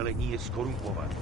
velení je skorumpované.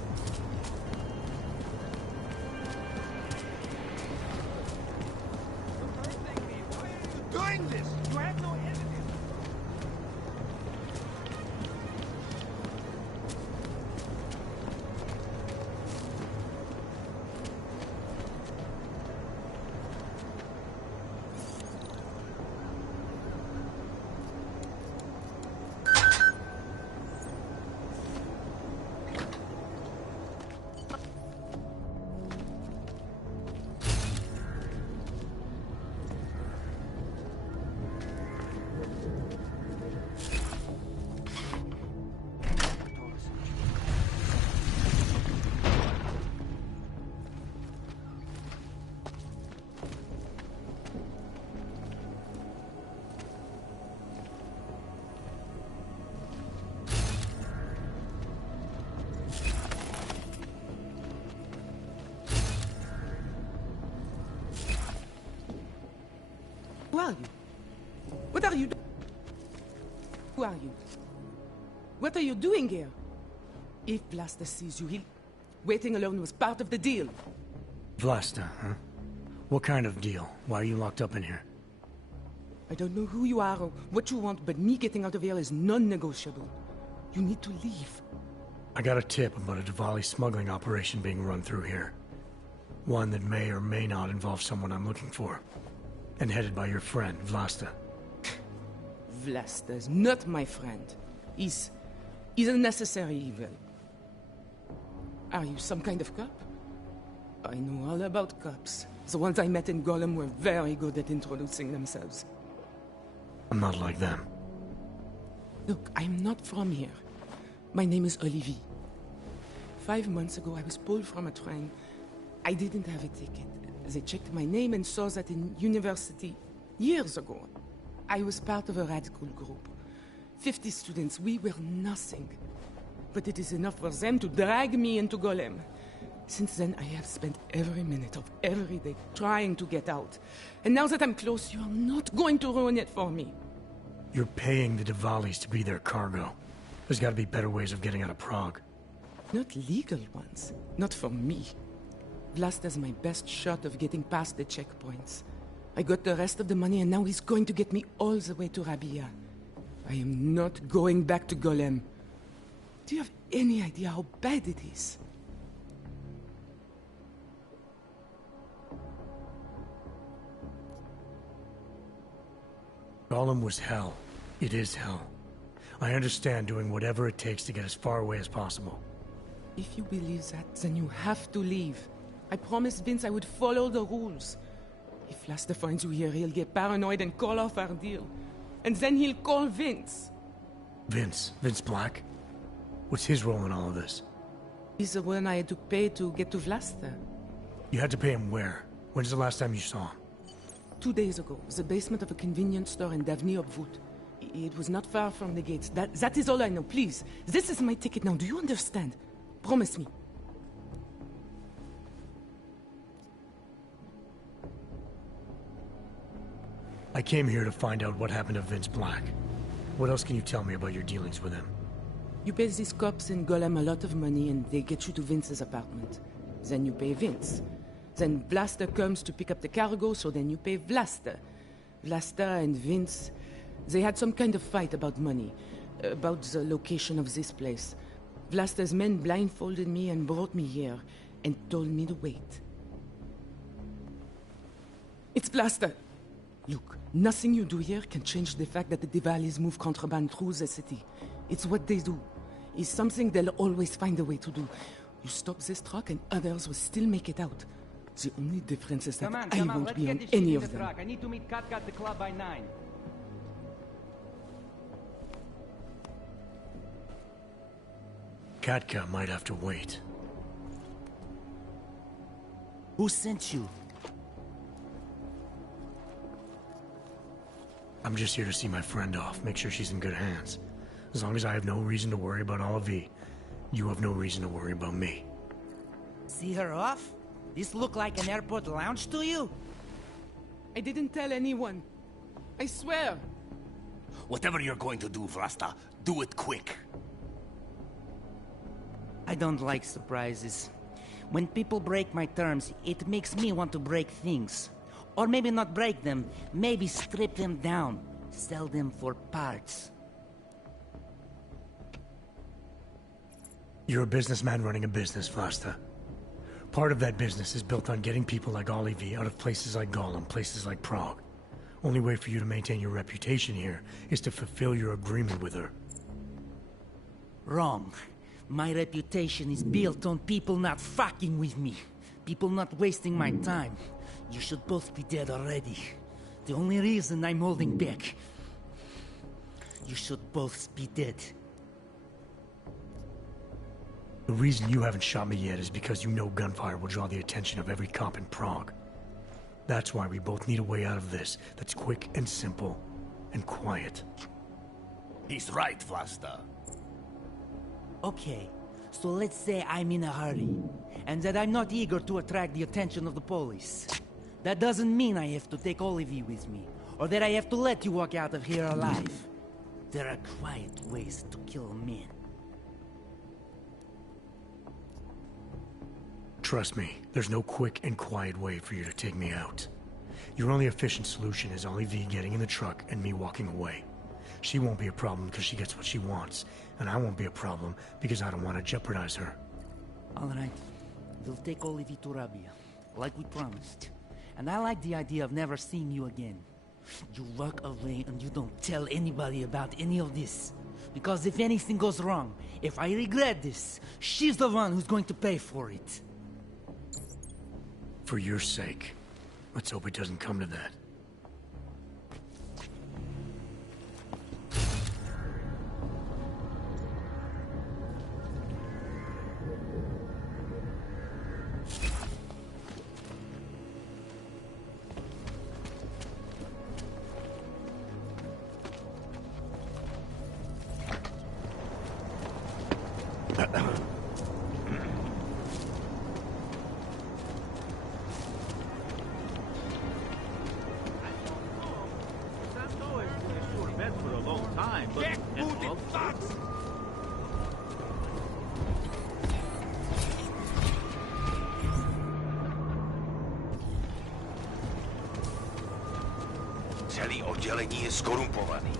Who are you? What are you doing? Who are you? What are you doing here? If Vlasta sees you, waiting alone was part of the deal. Vlasta, huh? What kind of deal? Why are you locked up in here? I don't know who you are or what you want, but me getting out of here is non-negotiable. You need to leave. I got a tip about a Diwali smuggling operation being run through here. One that may or may not involve someone I'm looking for. And headed by your friend, Vlasta. Vlasta is not my friend. He's a necessary evil. Are you some kind of cop? I know all about cops. The ones I met in Golem were very good at introducing themselves. I'm not like them. Look, I'm not from here. My name is Olivier. 5 months ago, I was pulled from a train. I didn't have a ticket. They checked my name and saw that in university years ago. I was part of a radical group. 50 students, we were nothing. But it is enough for them to drag me into Golem. Since then, I have spent every minute of every day trying to get out. And now that I'm close, you are not going to ruin it for me. You're paying the Diwalis to be their cargo. There's gotta be better ways of getting out of Prague. Not legal ones. Not for me. Vlasta's my best shot of getting past the checkpoints. I got the rest of the money and now he's going to get me all the way to Rabia. I am not going back to Golem. Do you have any idea how bad it is? Golem was hell. It is hell. I understand doing whatever it takes to get as far away as possible. If you believe that, then you have to leave. I promised Vince I would follow the rules. If Vlasta finds you here, he'll get paranoid and call off our deal. And then he'll call Vince. Vince? Vince Black? What's his role in all of this? He's the one I had to pay to get to Vlasta. You had to pay him where? When's the last time you saw him? 2 days ago, the basement of a convenience store in Davny Obwood. It was not far from the gates. That is all I know, please. This is my ticket now, do you understand? Promise me. I came here to find out what happened to Vince Black. What else can you tell me about your dealings with him? You pay these cops in Golem a lot of money and they get you to Vince's apartment. Then you pay Vince. Then Vlasta comes to pick up the cargo, so then you pay Vlasta. Vlasta and Vince, they had some kind of fight about money, about the location of this place. Vlasta's men blindfolded me and brought me here, and told me to wait. It's Vlasta! Look, nothing you do here can change the fact that the Diwalis move contraband through the city. It's what they do. It's something they'll always find a way to do. You stop this truck and others will still make it out. The only difference is that I won't be on any of them. I need to meet Katka at the club by 9. Katka might have to wait. Who sent you? I'm just here to see my friend off, make sure she's in good hands. As long as I have no reason to worry about Olivier, you have no reason to worry about me. See her off? This look like an airport lounge to you? I didn't tell anyone. I swear. Whatever you're going to do, Vlasta, do it quick. I don't like surprises. When people break my terms, it makes me want to break things. Or maybe not break them, maybe strip them down. Sell them for parts. You're a businessman running a business, Vlasta. Part of that business is built on getting people like Olivier out of places like Gollum, places like Prague. Only way for you to maintain your reputation here is to fulfill your agreement with her. Wrong. My reputation is built on people not fucking with me. People not wasting my time. You should both be dead already. The only reason I'm holding back. You should both be dead. The reason you haven't shot me yet is because you know gunfire will draw the attention of every cop in Prague. That's why we both need a way out of this that's quick and simple and quiet. He's right, Vlasta. Okay, so let's say I'm in a hurry, and that I'm not eager to attract the attention of the police. That doesn't mean I have to take Olivier with me, or that I have to let you walk out of here alive. There are quiet ways to kill a man. Trust me, there's no quick and quiet way for you to take me out. Your only efficient solution is Olivier getting in the truck and me walking away. She won't be a problem because she gets what she wants, and I won't be a problem because I don't want to jeopardize her. All right, we'll take Olivier to Rabia, like we promised. And I like the idea of never seeing you again. You walk away and you don't tell anybody about any of this. Because if anything goes wrong, if I regret this, she's the one who's going to pay for it. For your sake, let's hope it doesn't come to that. Celý oddělení je skorumpovaný.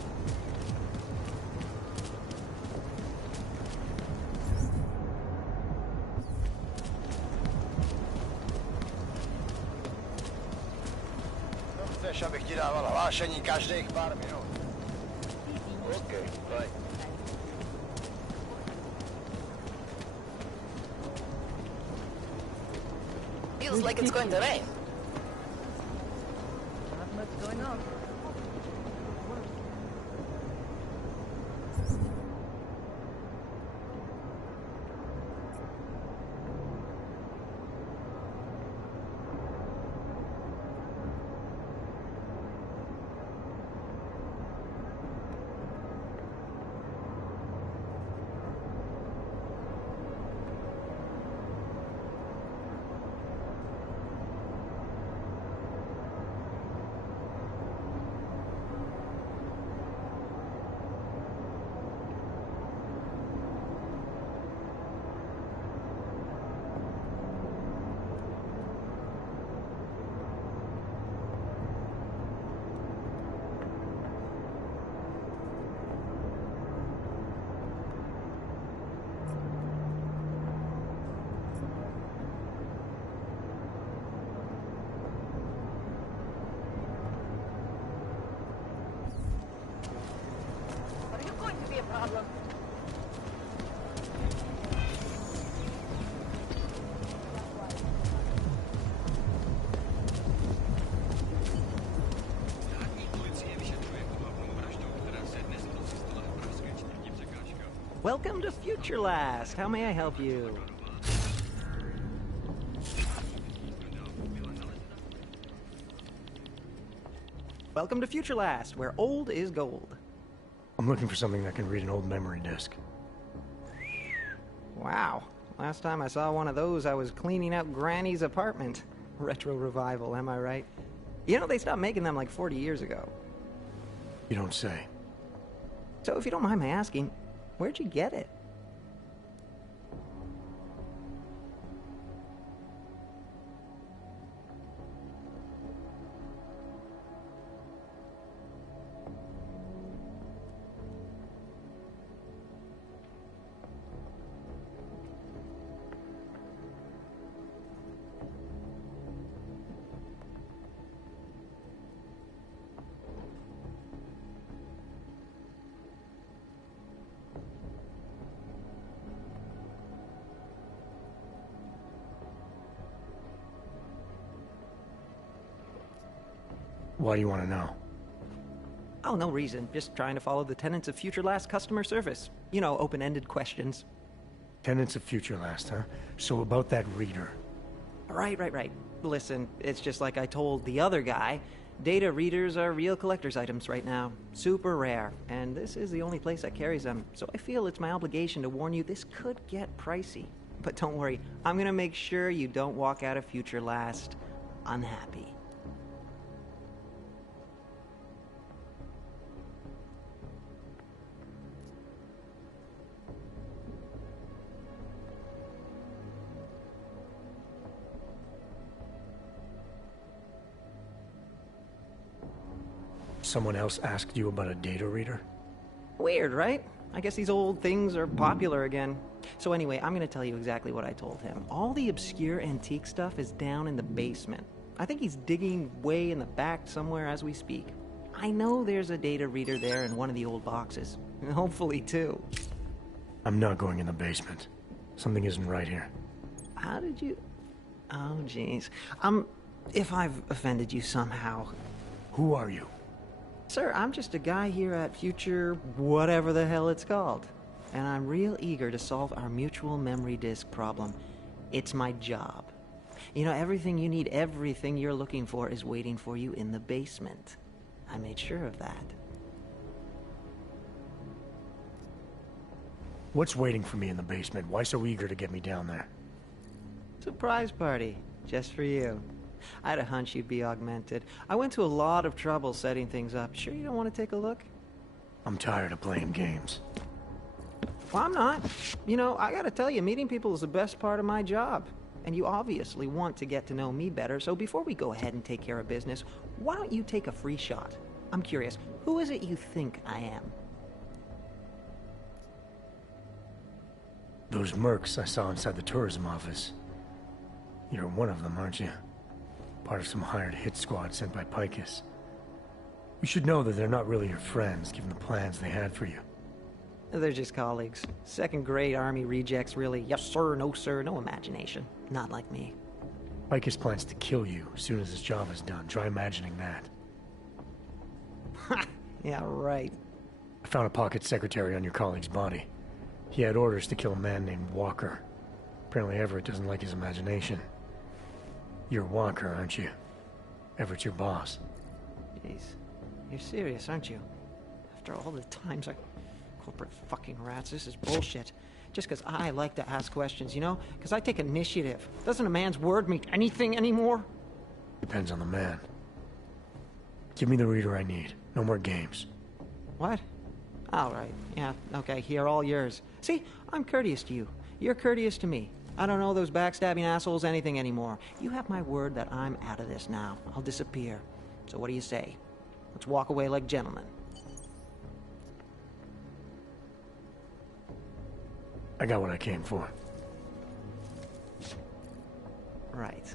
Chceš, abych ti dával hlášení každých pár minut? OK, fajn. Feels like it's going to rain. Not much going on. Are you going to be a problem? Welcome to Future Last. How may I help you? Welcome to Future Last, where old is gold. I'm looking for something that can read an old memory disk. Wow. Last time I saw one of those, I was cleaning out Granny's apartment. Retro revival, am I right? You know, they stopped making them like 40 years ago. You don't say. So if you don't mind my asking, where'd you get it? Why do you want to know? Oh, no reason. Just trying to follow the tenets of Future Last customer service. You know, open-ended questions. Tenants of Future Last, huh? So about that reader. Right. Listen, it's just like I told the other guy. Data readers are real collector's items right now. Super rare. And this is the only place that carries them. So I feel it's my obligation to warn you this could get pricey. But don't worry, I'm gonna make sure you don't walk out of Future Last unhappy. Someone else asked you about a data reader? Weird, right? I guess these old things are popular again. So anyway, I'm gonna tell you exactly what I told him. All the obscure antique stuff is down in the basement. I think he's digging way in the back somewhere as we speak. I know there's a data reader there in one of the old boxes. Hopefully two. I'm not going in the basement. Something isn't right here. How did you... Oh, jeez. If I've offended you somehow... Who are you? Sir, I'm just a guy here at Future whatever the hell it's called. And I'm real eager to solve our mutual memory disk problem. It's my job. You know, everything you need, everything you're looking for is waiting for you in the basement. I made sure of that. What's waiting for me in the basement? Why so eager to get me down there? Surprise party, just for you. I had a hunch you'd be augmented. I went to a lot of trouble setting things up. Sure you don't want to take a look? I'm tired of playing games. Well, I'm not. You know, I gotta tell you, meeting people is the best part of my job. And you obviously want to get to know me better, so before we go ahead and take care of business, why don't you take a free shot? I'm curious, who is it you think I am? Those mercs I saw inside the tourism office. You're one of them, aren't you? Part of some hired hit squad sent by Picus. You should know that they're not really your friends, given the plans they had for you. They're just colleagues. Second-grade army rejects, really. Yes sir, no imagination. Not like me. Picus plans to kill you as soon as his job is done. Try imagining that. Ha! Yeah, right. I found a pocket secretary on your colleague's body. He had orders to kill a man named Walker. Apparently Everett doesn't like his imagination. You're Walker, aren't you? Everett's your boss. Jeez. You're serious, aren't you? After all the times I... Corporate fucking rats, this is bullshit. Just because I like to ask questions, you know? Because I take initiative. Doesn't a man's word mean anything anymore? Depends on the man. Give me the reader I need. No more games. What? All right. Yeah, okay, here, all yours. See, I'm courteous to you. You're courteous to me. I don't know those backstabbing assholes anything anymore. You have my word that I'm out of this now. I'll disappear. So what do you say? Let's walk away like gentlemen. I got what I came for. Right.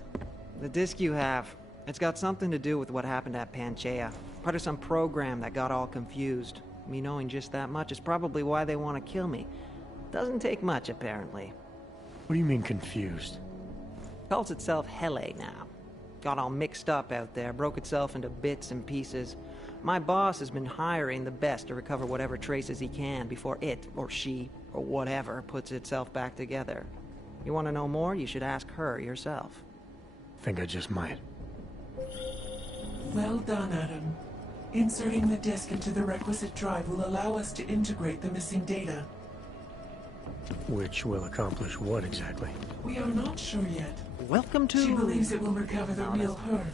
The disc you have, it's got something to do with what happened at Panchaea. Part of some program that got all confused. Me knowing just that much is probably why they want to kill me. Doesn't take much, apparently. What do you mean confused? Calls itself Hele now. Got all mixed up out there, broke itself into bits and pieces. My boss has been hiring the best to recover whatever traces he can before it, or she, or whatever, puts itself back together. You want to know more? You should ask her yourself. Think I just might. Well done, Adam. Inserting the disk into the requisite drive will allow us to integrate the missing data. Which will accomplish what exactly? We are not sure yet. Welcome to... She believes it will recover the real her.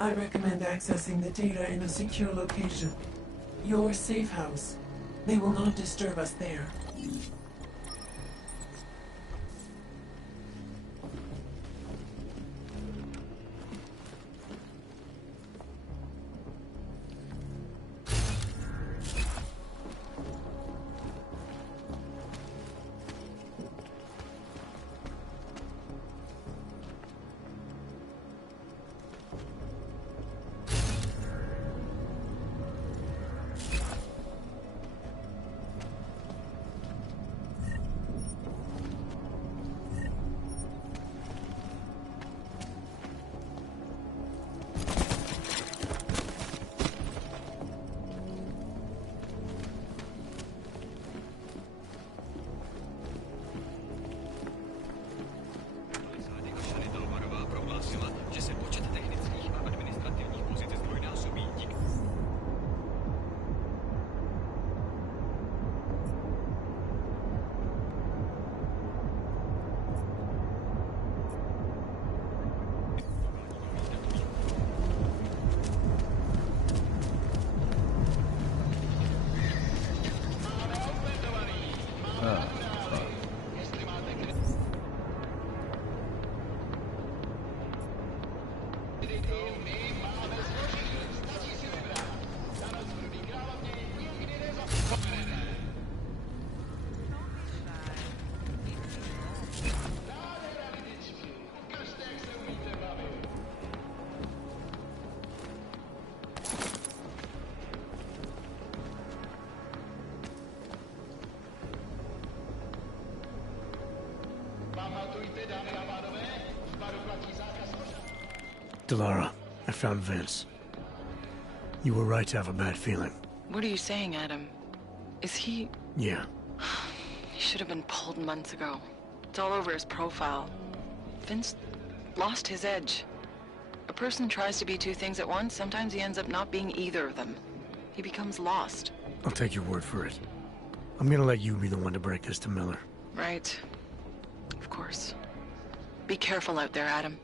I recommend accessing the data in a secure location. Your safe house. They will not disturb us there. Delara, I found Vince. You were right to have a bad feeling. What are you saying, Adam? Is he... Yeah. He should have been pulled months ago. It's all over his profile. Vince lost his edge. A person tries to be two things at once, sometimes he ends up not being either of them. He becomes lost. I'll take your word for it. I'm gonna let you be the one to break this to Miller. Right. Of course. Be careful out there, Adam.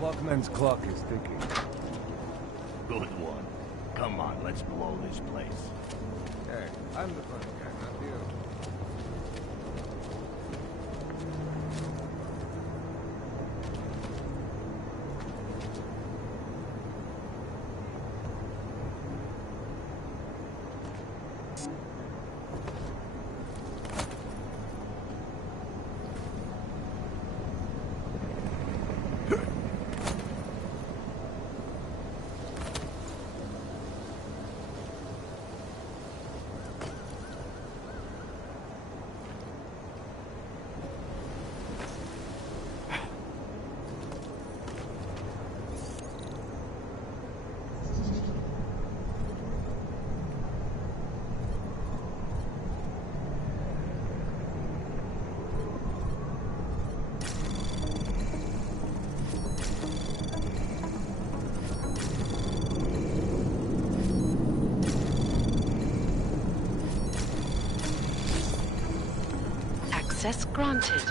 Clockman's clock is ticking. Good one. Come on, let's blow this place. Hey, I'm the funny guy, not you. Access granted.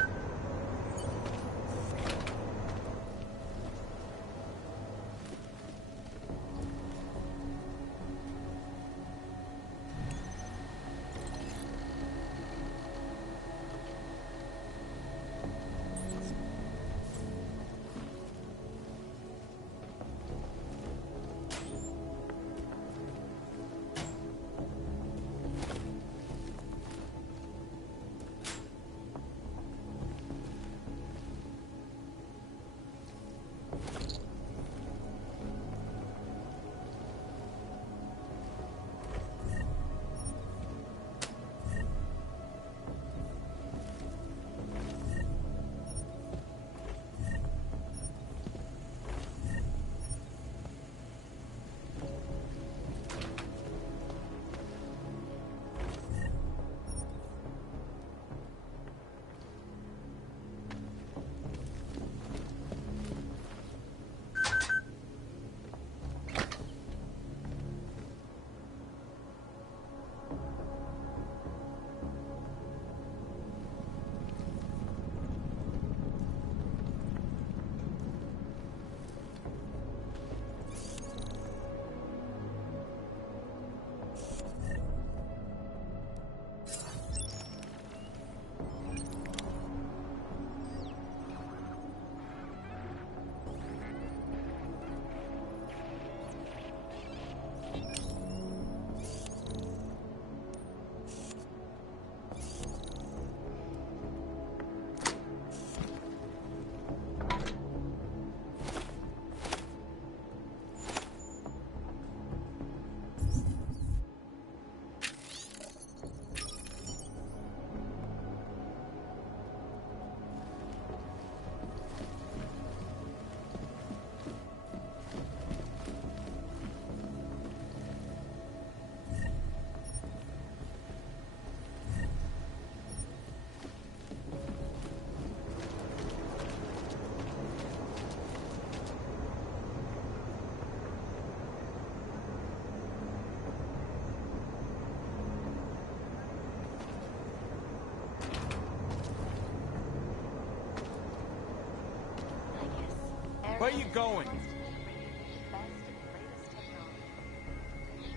Where you going?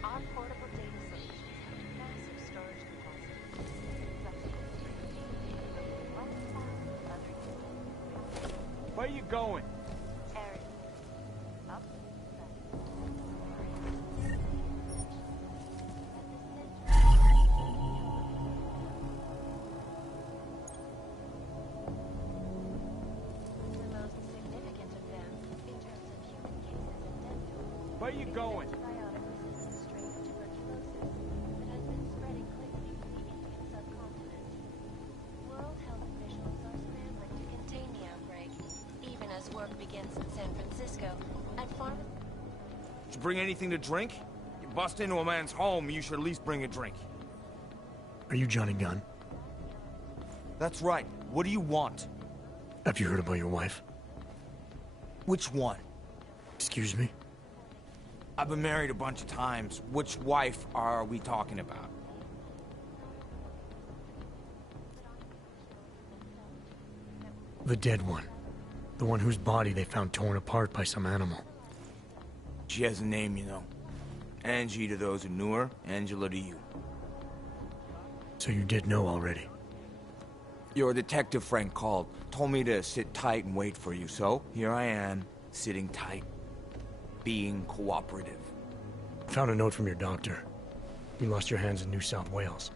Our portable data solutions have a massive storage capacity. Where you going? Area. Up. The most significant of them, in terms of human cases and death toll, Where you going? antibiotic-resistant strain of tuberculosis that has been spreading quickly through the Indian subcontinent. World health officials are scrambling to contain the outbreak, even as work begins in San Francisco at Did you bring anything to drink? You bust into a man's home, you should at least bring a drink. Are you Johnny Gunn? That's right. What do you want? Have you heard about your wife? Which one? Excuse me? I've been married a bunch of times. Which wife are we talking about? The dead one. The one whose body they found torn apart by some animal. She has a name, you know. Angie to those who knew her, Angela to you. So you did know already. Your detective friend called, told me to sit tight and wait for you, so here I am, sitting tight, being cooperative. Found a note from your doctor. You lost your hands in New South Wales.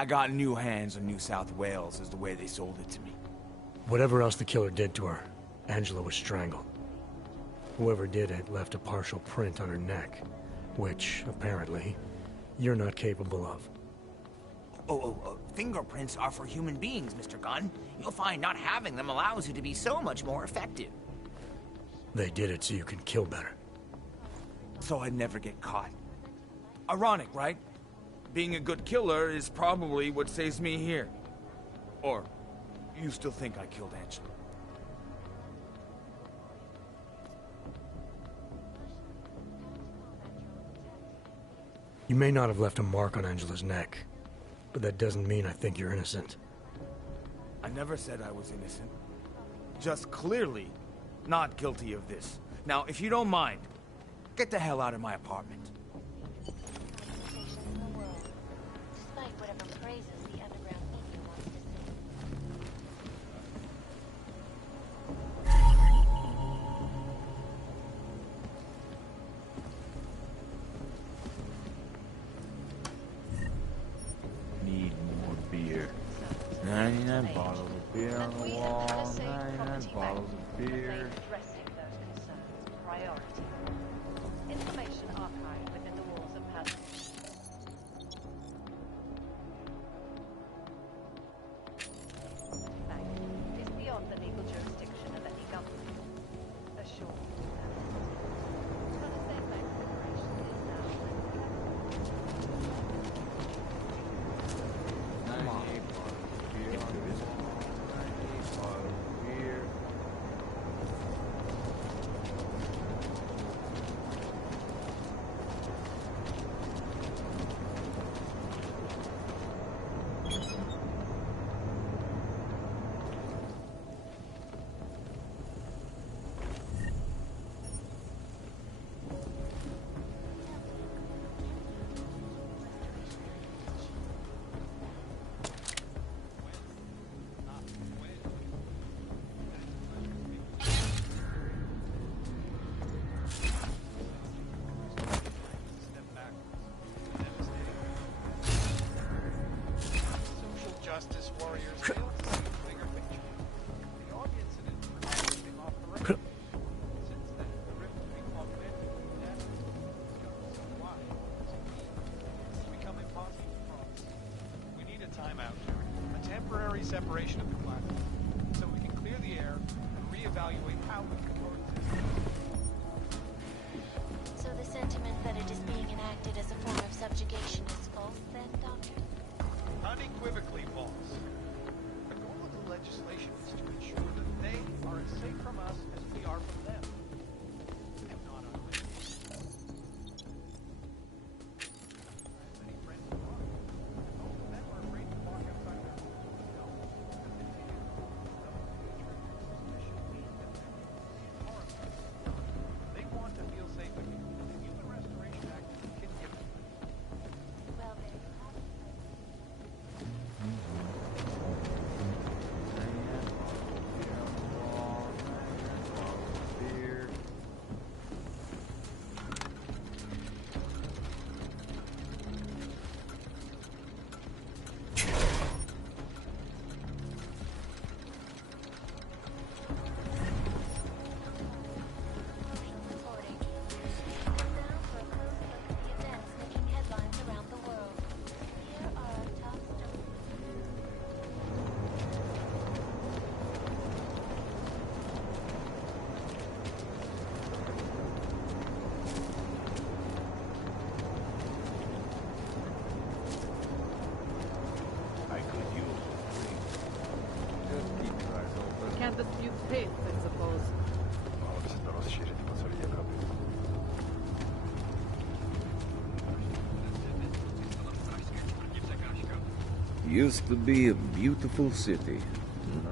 I got new hands on New South Wales, is the way they sold it to me. Whatever else the killer did to her, Angela was strangled. Whoever did it left a partial print on her neck, which, apparently, you're not capable of. Fingerprints are for human beings, Mr. Gunn. You'll find not having them allows you to be so much more effective. They did it so you can kill better. So I'd never get caught. Ironic, right? Being a good killer is probably what saves me here. Or, you still think I killed Angela? You may not have left a mark on Angela's neck, but that doesn't mean I think you're innocent. I never said I was innocent. Just clearly not guilty of this. Now, if you don't mind, get the hell out of my apartment. Despite whatever praises the underground media wants to Need more beer. 99 bottles of beer on the wall. 99 bottles of beer. Addressing those concerns priority. Information archived Used to be a beautiful city. Now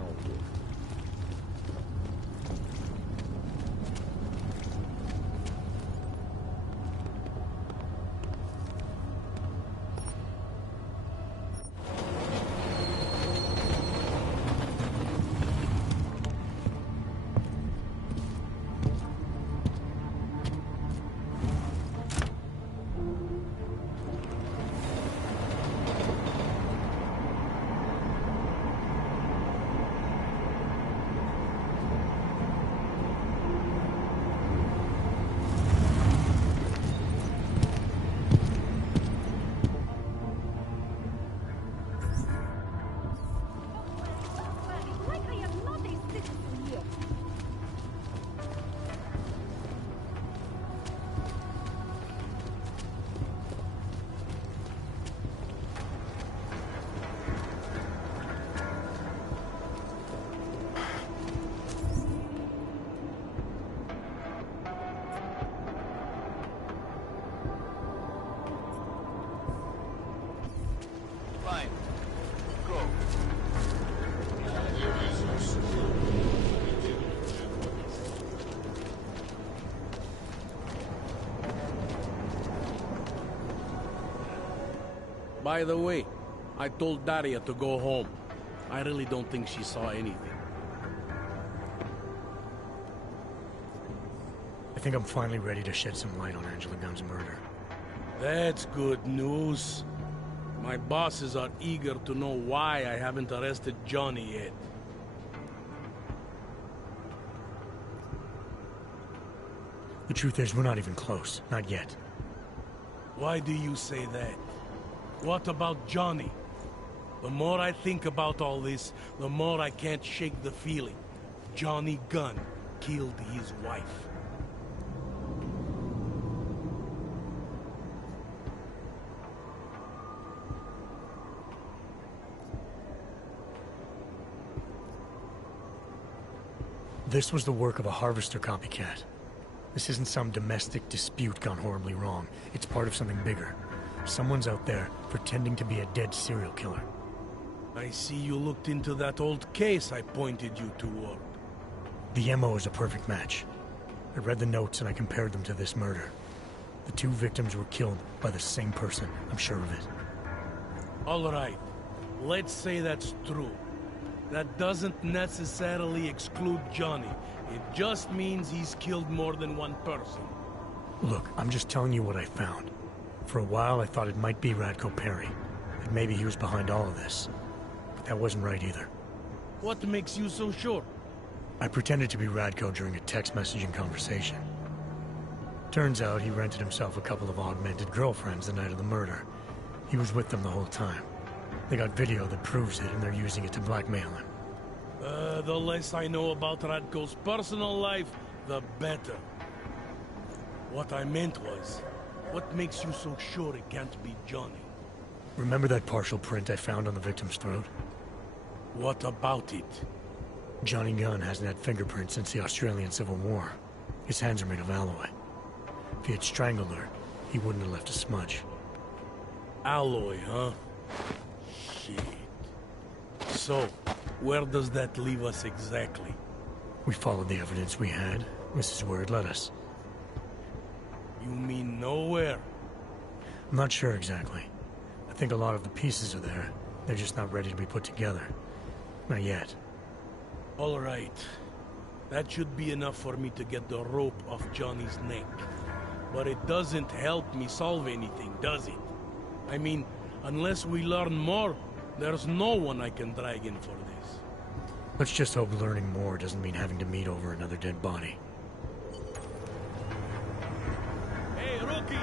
Fine. Go. By the way, I told Daria to go home. I really don't think she saw anything. I think I'm finally ready to shed some light on Angela Gunn's murder. That's good news. My bosses are eager to know why I haven't arrested Johnny yet. The truth is, we're not even close. Not yet. Why do you say that? What about Johnny? The more I think about all this, the more I can't shake the feeling. Johnny Gunn killed his wife. This was the work of a harvester copycat. This isn't some domestic dispute gone horribly wrong. It's part of something bigger. Someone's out there pretending to be a dead serial killer. I see you looked into that old case I pointed you toward. The MO is a perfect match. I read the notes and I compared them to this murder. The two victims were killed by the same person, I'm sure of it. All right. Let's say that's true. That doesn't necessarily exclude Johnny. It just means he's killed more than one person. Look, I'm just telling you what I found. For a while, I thought it might be Radko Perry. That maybe he was behind all of this. But that wasn't right either. What makes you so sure? I pretended to be Radko during a text messaging conversation. Turns out he rented himself a couple of augmented girlfriends the night of the murder. He was with them the whole time. They got video that proves it, and they're using it to blackmail him. The less I know about Radko's personal life, the better. What I meant was, what makes you so sure it can't be Johnny? Remember that partial print I found on the victim's throat? What about it? Johnny Gunn hasn't had fingerprints since the Australian Civil War. His hands are made of alloy. If he had strangled her, he wouldn't have left a smudge. Alloy, huh? Shit. So, where does that leave us exactly? We followed the evidence we had. This is where it led us. You mean nowhere? I'm not sure exactly. I think a lot of the pieces are there. They're just not ready to be put together. Not yet. All right. That should be enough for me to get the rope off Johnny's neck. But it doesn't help me solve anything, does it? I mean, unless we learn more, there's no one I can drag in for this. Let's just hope learning more doesn't mean having to meet over another dead body. Hey, rookie!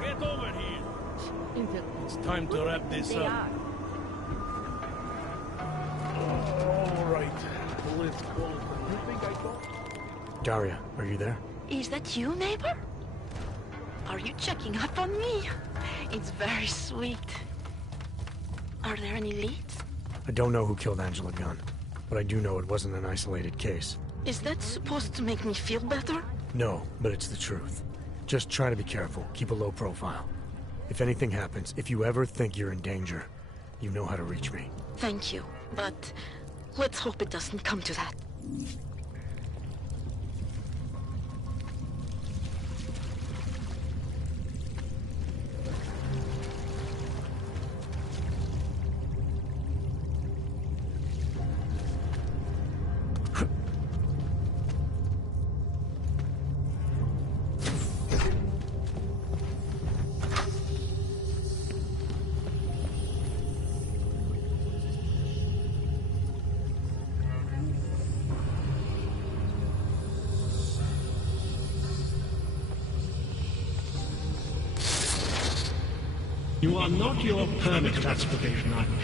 Get over here! It's time to wrap this up. All right. Let's call it. You think I don't? Daria, are you there? Is that you, neighbor? Are you checking up on me? It's very sweet. Are there any leads? I don't know who killed Angela Gunn, but I do know it wasn't an isolated case. Is that supposed to make me feel better? No, but it's the truth. Just try to be careful, keep a low profile. If anything happens, if you ever think you're in danger, You know how to reach me. Thank you, but let's hope it doesn't come to that. You are not your permit transportation item.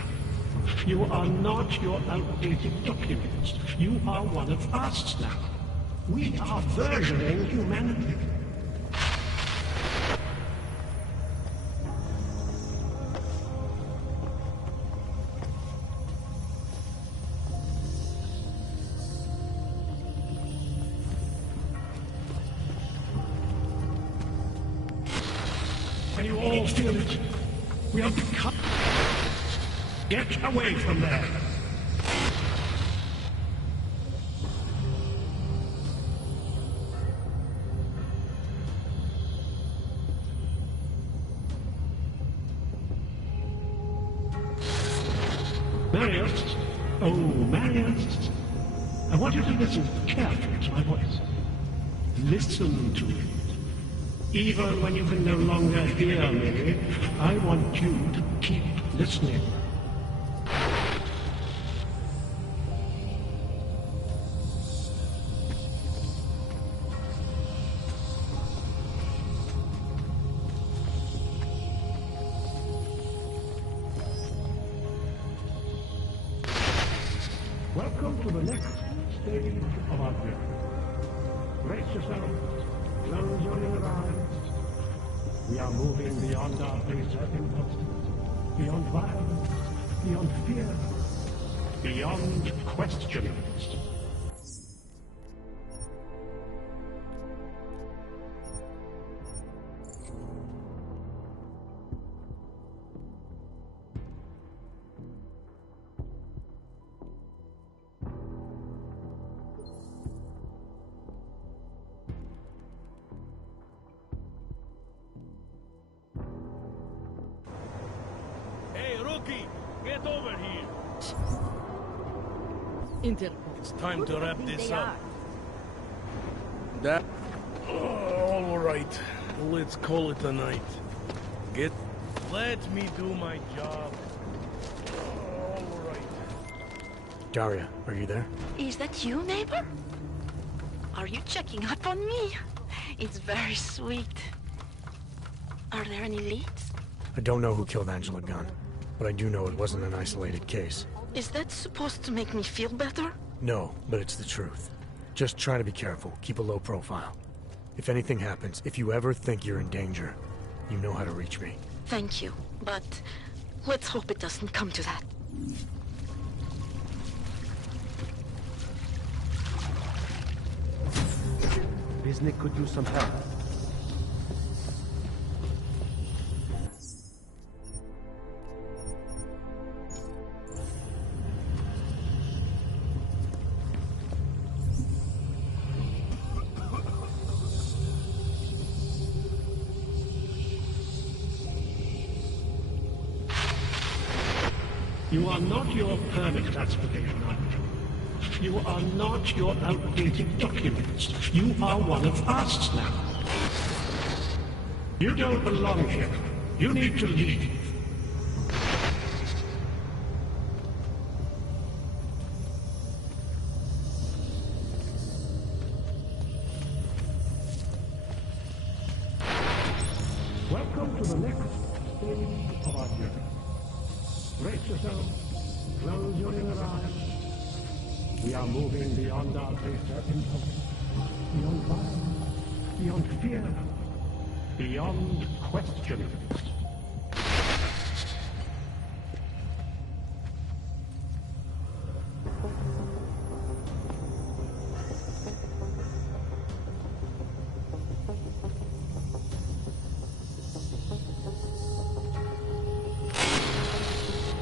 You are not your outdated documents. You are one of us now. We are versioning humanity. Can you all feel it? We have become... Get away from there! Marius? Oh, Marius. I want you to listen carefully to my voice. Listen to it. Even when you can no longer hear me, I want you to keep listening. Welcome to the next stage of our journey. Brace yourself. Close your inner eyes. We are moving beyond our baser impulses, beyond violence, beyond fear, beyond questionings. Get over here! Interpol. It's time to wrap this up. That... all right. Let's call it a night. Let me do my job. All right. Daria, are you there? Is that you, neighbor? Are you checking up on me? It's very sweet. Are there any leads? I don't know who killed Angela Gunn, but I do know it wasn't an isolated case. Is that supposed to make me feel better? No, but it's the truth. Just try to be careful. Keep a low profile. If anything happens, if you ever think you're in danger, you know how to reach me. Thank you, but let's hope it doesn't come to that. Biznik could use some help. You are not your permit transportation item. You are not your outdated documents. You are one of us now. You don't belong here. You need to leave. Welcome to the next stage of our journey. Brace yourself. Close your inner eyes. We are moving beyond our baser impulses, beyond violence, beyond fear, beyond questionings.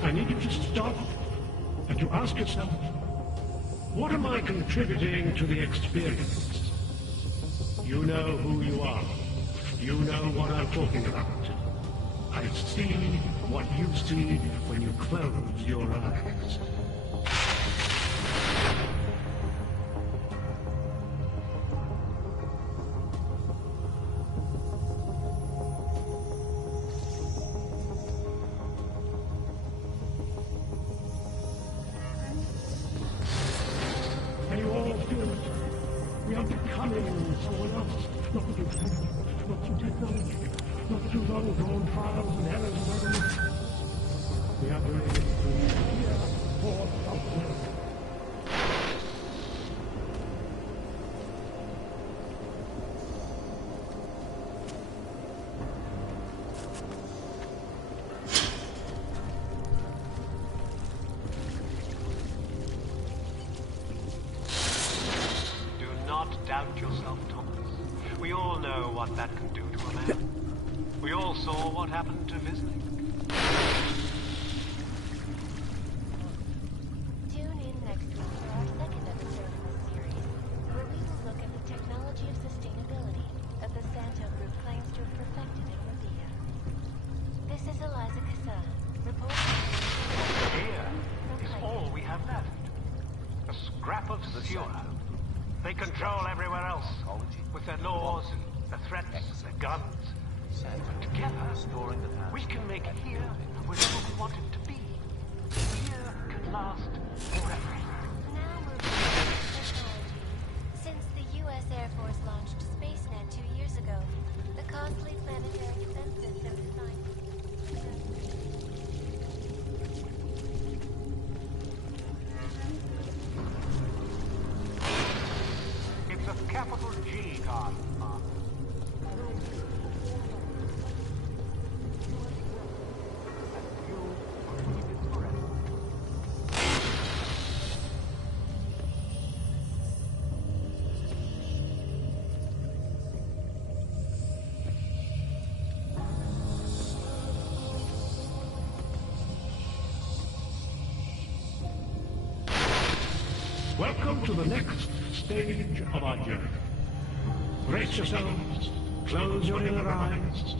I need you stop and to ask yourself, what am I contributing to the experience? You know who you are. You know what I'm talking about. I see what you see when you close your eyes. Can you all feel it? We are becoming someone else. Not through food, not through technology, not through long-drawn trials and errors of evolution. We are doing it through fear for self-will. Do not doubt yourself, Thomas. We all know what that can do to a man. We all saw what happened to Visnick. Tune in next week for our second episode in this series, where we will look at the technology of sustainability that the Santo Group claims to have perfected in Rabia. This is Eliza Cassan, reporting. Here is all we have left. A scrap of sewer. They control everywhere else, with their laws and their threats, their guns. But together, we can make here wherever we want it to be. Here can last forever. Now moving on to technology. Since the U.S. Air Force launched SpaceNet 2 years ago, the costly planetary defense system designed. It's a capital G, God. Welcome to the next stage of our journey. Brace yourselves, close your inner eyes.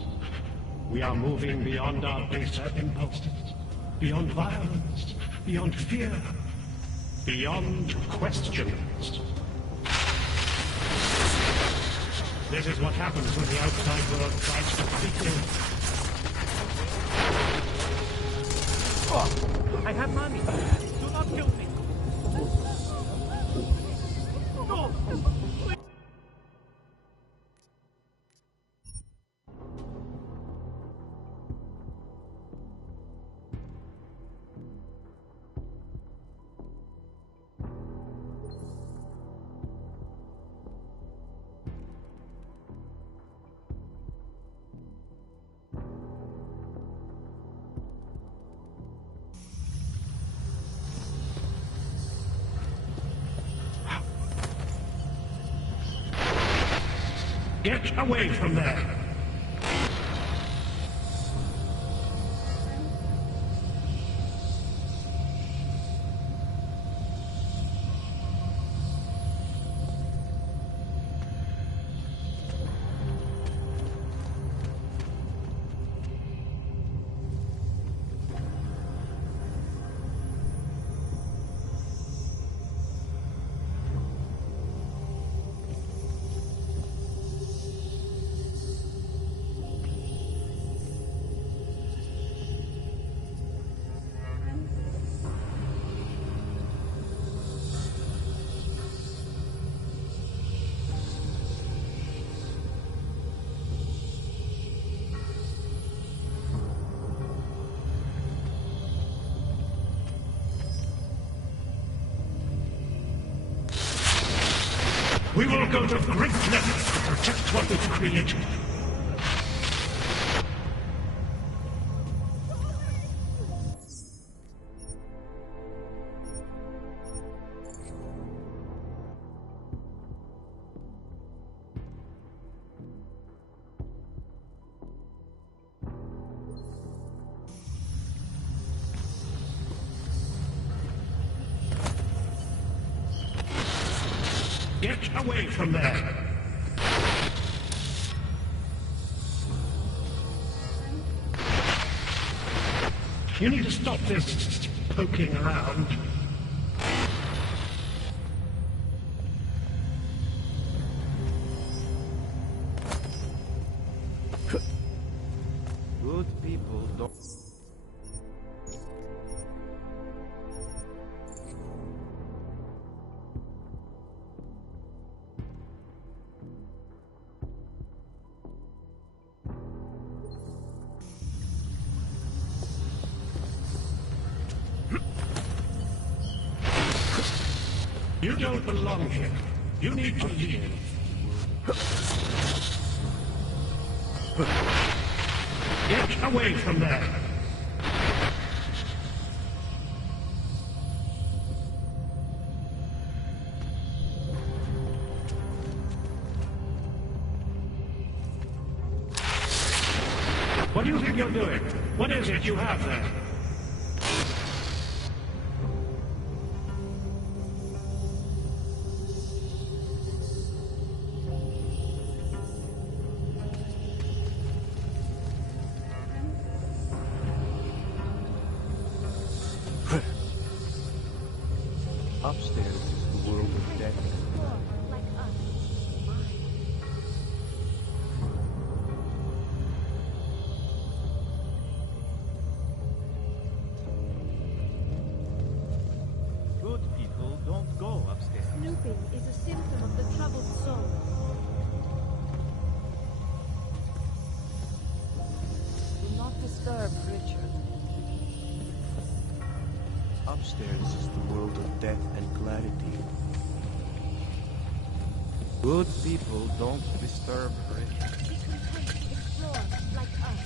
We are moving beyond our baser impulses, beyond violence, beyond fear, beyond questions. This is what happens when the outside world tries to creep in. Oh, I have money. Do not kill me. No! Get away from there! We will go to great lengths to protect what we've created. away from there! You need to stop this poking around. Good people don't... You don't belong here. You need to leave. Get away from there. What do you think you're doing? What is it you have there? Upstairs is the world of death. Good people don't go upstairs. Snooping is a symptom of the troubled soul. Do not disturb Richard. Upstairs is the world of death and clarity. Good people don't disturb her. Be content, explore, like us.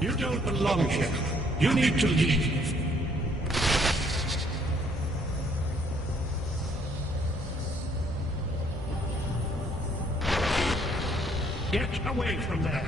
You don't belong here. You need to leave. Get away from there.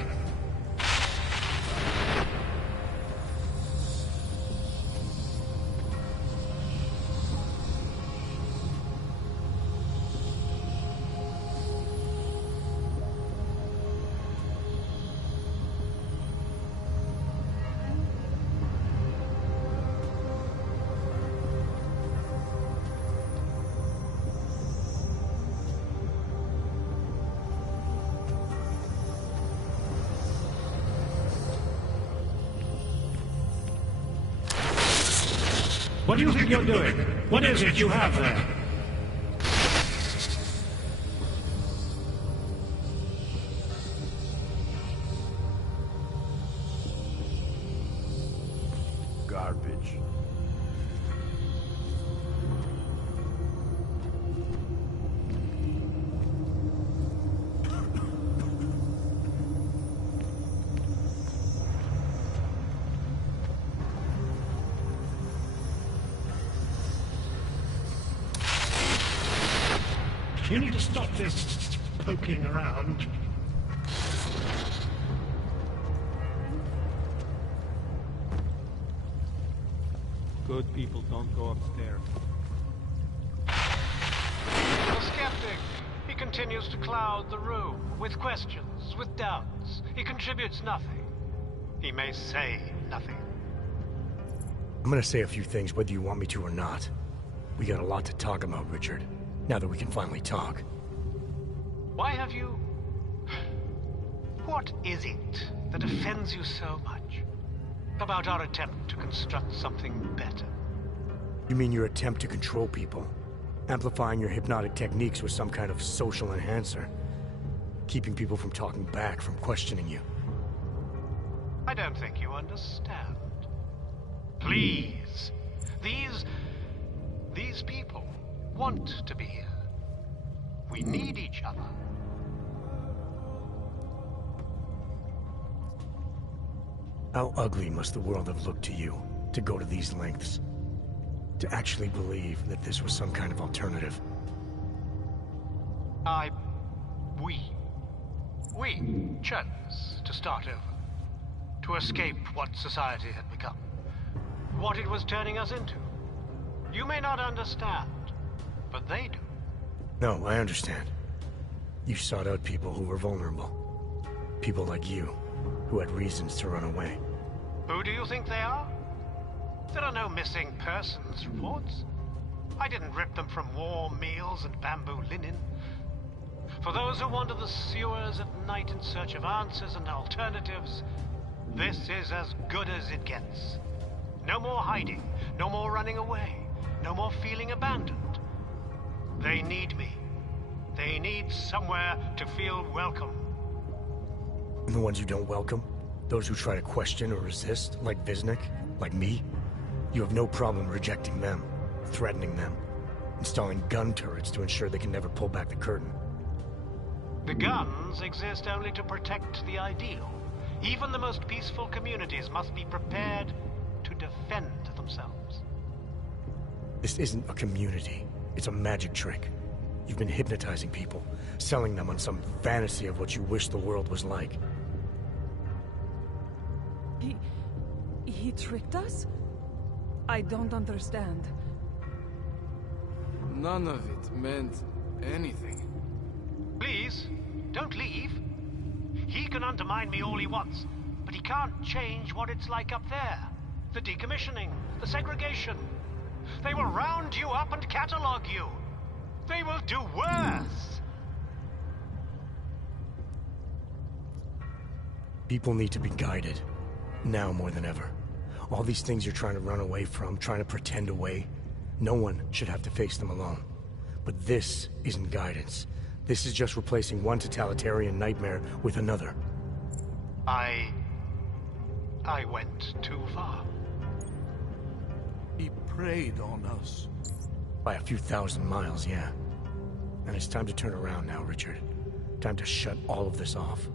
What do you think you're doing? What is it you have there? Garbage. You need to stop this poking around. Good people don't go upstairs. The skeptic. He continues to cloud the room with questions, with doubts. He contributes nothing. He may say nothing. I'm gonna say a few things whether you want me to or not. We got a lot to talk about, Richard. Now that we can finally talk. Why have you... What is it that offends you so much about our attempt to construct something better? You mean your attempt to control people? Amplifying your hypnotic techniques with some kind of social enhancer? Keeping people from talking back, from questioning you? I don't think you understand. Please. These people want to be here. We need each other. How ugly must the world have looked to you to go to these lengths? To actually believe that this was some kind of alternative? We chose to start over. To escape what society had become. What it was turning us into. You may not understand, but they do. No, I understand. You sought out people who were vulnerable. People like you, who had reasons to run away. Who do you think they are? There are no missing persons reports. I didn't rip them from warm meals and bamboo linen. For those who wander the sewers at night in search of answers and alternatives, this is as good as it gets. No more hiding, no more running away, no more feeling abandoned. They need me. They need somewhere to feel welcome. And the ones you don't welcome? Those who try to question or resist, like Visnik, like me? You have no problem rejecting them, threatening them, installing gun turrets to ensure they can never pull back the curtain. The guns exist only to protect the ideal. Even the most peaceful communities must be prepared to defend themselves. This isn't a community. It's a magic trick. You've been hypnotizing people, selling them on some fantasy of what you wish the world was like. He tricked us? I don't understand. None of it meant anything. Please, don't leave. He can undermine me all he wants, but he can't change what it's like up there. The decommissioning, the segregation. They will round you up and catalog you. They will do worse. People need to be guided. Now more than ever. All these things you're trying to run away from, trying to pretend away, no one should have to face them alone. But this isn't guidance. This is just replacing one totalitarian nightmare with another. I went too far. He preyed on us. By a few thousand miles, yeah. And it's time to turn around now, Richard. Time to shut all of this off.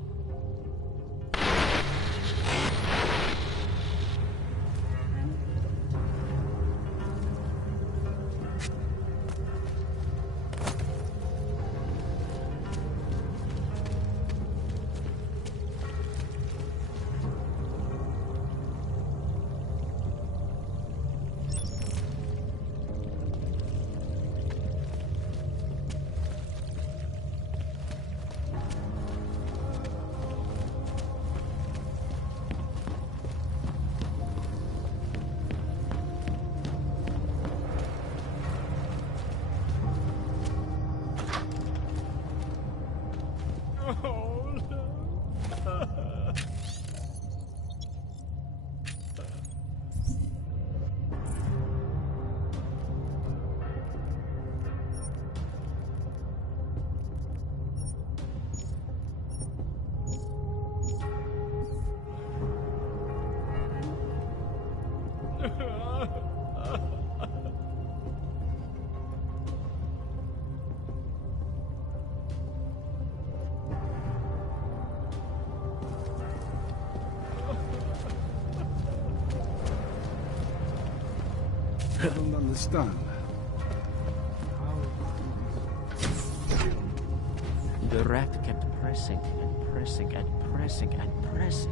I don't understand. The rat kept pressing and pressing and pressing and pressing.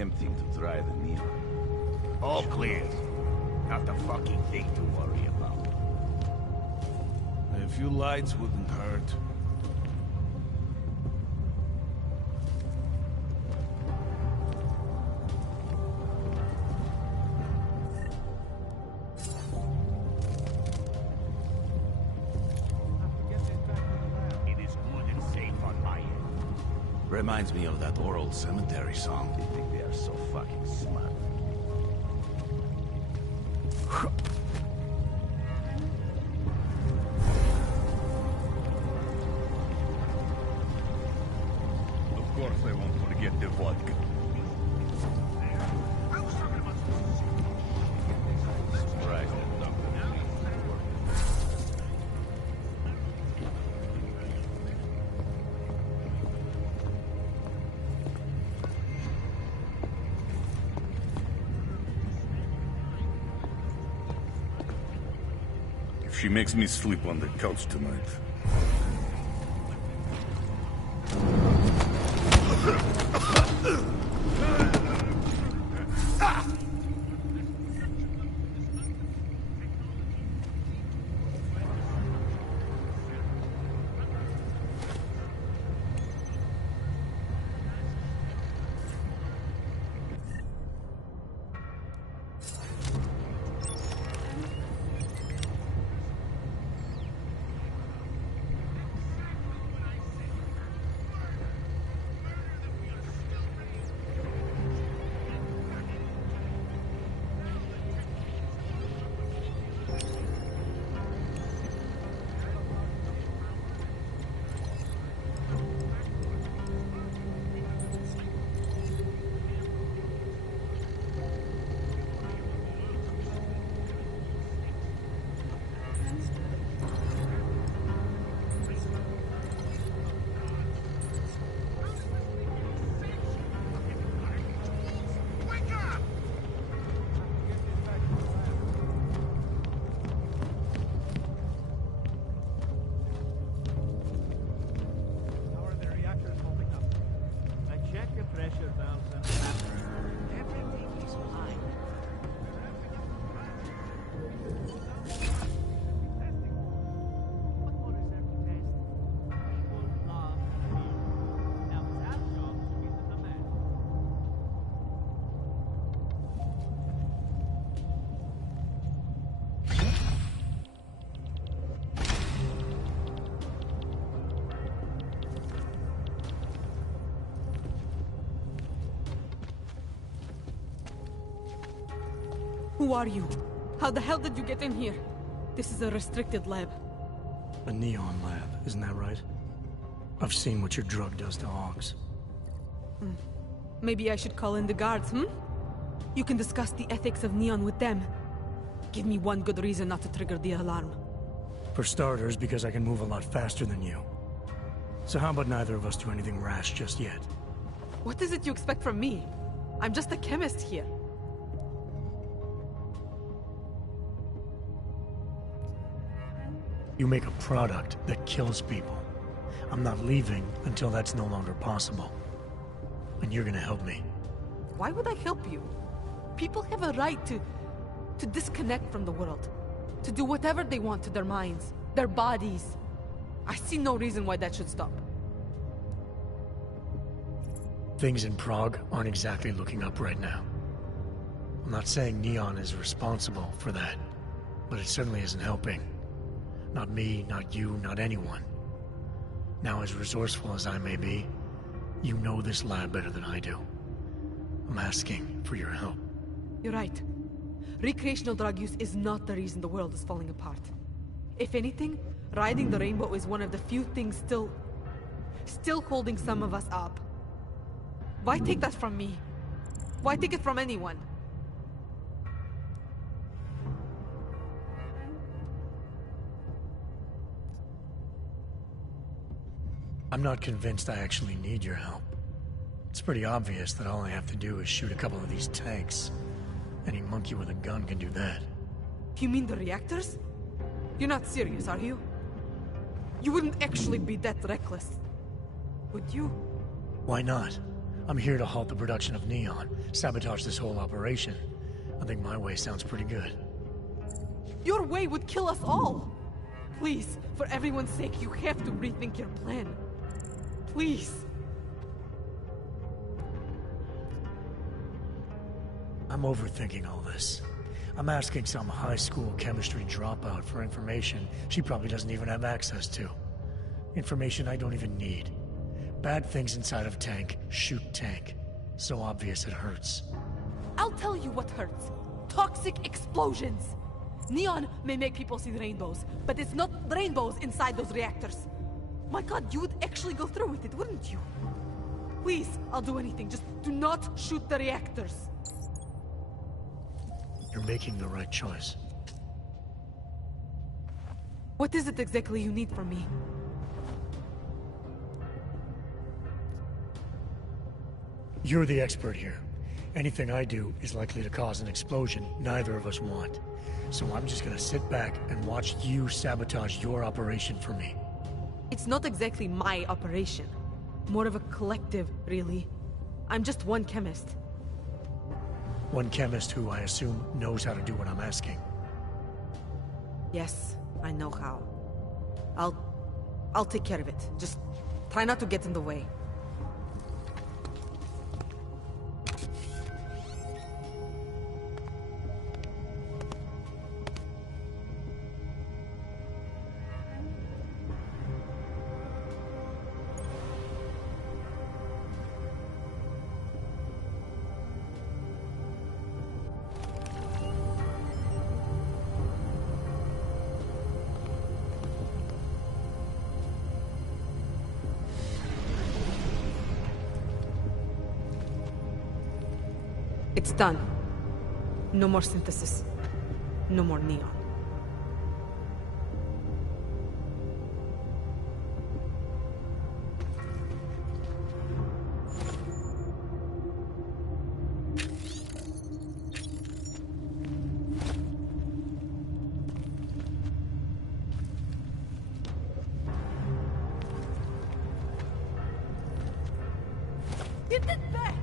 tempting to try the neon. All clear. Not the fucking thing to worry about. A few lights wouldn't hurt. It is good and safe on my end. Reminds me of that oral cemetery song. They think they are so fucking smart. Of course I won't forget the vodka. Surprised that doctor. If she makes me sleep on the couch tonight. Who are you? How the hell did you get in here? This is a restricted lab. A neon lab, isn't that right? I've seen what your drug does to hogs. Maybe I should call in the guards, hmm? You can discuss the ethics of neon with them. Give me one good reason not to trigger the alarm. For starters, because I can move a lot faster than you. So how about neither of us do anything rash just yet? What is it you expect from me? I'm just a chemist here. You make a product that kills people. I'm not leaving until that's no longer possible. And you're gonna help me. Why would I help you? People have a right to disconnect from the world. To do whatever they want to their minds, their bodies. I see no reason why that should stop. Things in Prague aren't exactly looking up right now. I'm not saying Neon is responsible for that, but it certainly isn't helping. Not me, not you, not anyone. Now, as resourceful as I may be, you know this lab better than I do. I'm asking for your help. You're right. Recreational drug use is not the reason the world is falling apart. If anything, riding the rainbow is one of the few things still holding some of us up. Why take that from me? Why take it from anyone? I'm not convinced I actually need your help. It's pretty obvious that all I have to do is shoot a couple of these tanks. Any monkey with a gun can do that. You mean the reactors? You're not serious, are you? You wouldn't actually be that reckless, would you? Why not? I'm here to halt the production of neon, sabotage this whole operation. I think my way sounds pretty good. Your way would kill us all! Please, for everyone's sake, you have to rethink your plan. Please. I'm overthinking all this. I'm asking some high school chemistry dropout for information she probably doesn't even have access to. Information I don't even need. Bad things inside of tank shoot tank. So obvious it hurts. I'll tell you what hurts. Toxic explosions. Neon may make people see rainbows, but it's not rainbows inside those reactors. My god, you would actually go through with it, wouldn't you? Please, I'll do anything. Just do not shoot the reactors. You're making the right choice. What is it exactly you need from me? You're the expert here. Anything I do is likely to cause an explosion neither of us want. So I'm just gonna sit back and watch you sabotage your operation for me. It's not exactly my operation. More of a collective, really. I'm just one chemist. One chemist who, I assume, knows how to do what I'm asking. Yes, I know how. I'll take care of it. Just try not to get in the way. It's done. No more synthesis. No more neon. Get it back!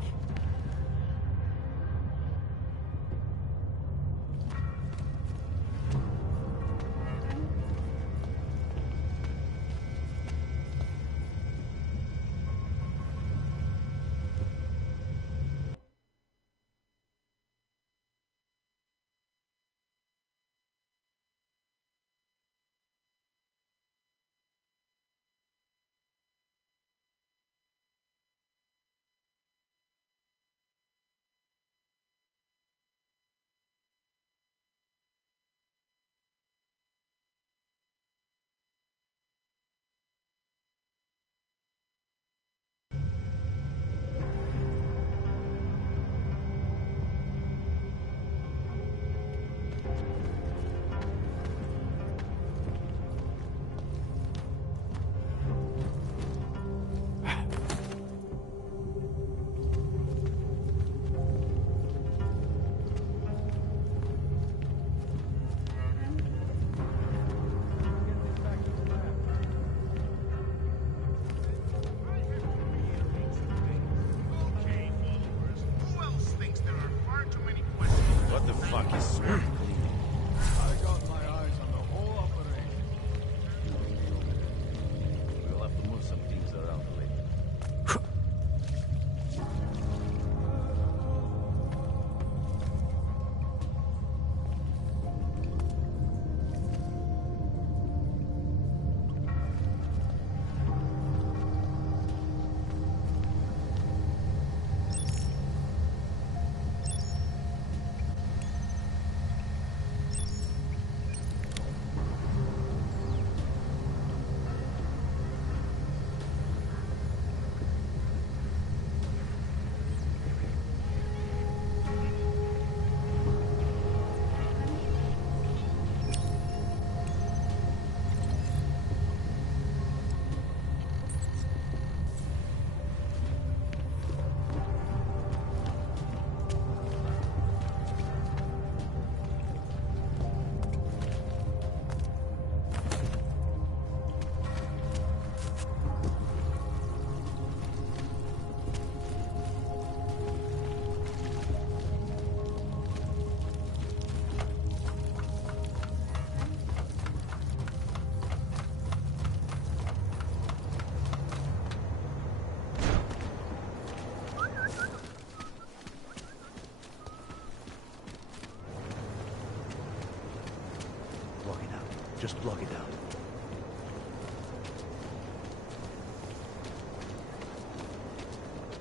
plug it out. Just plug it out.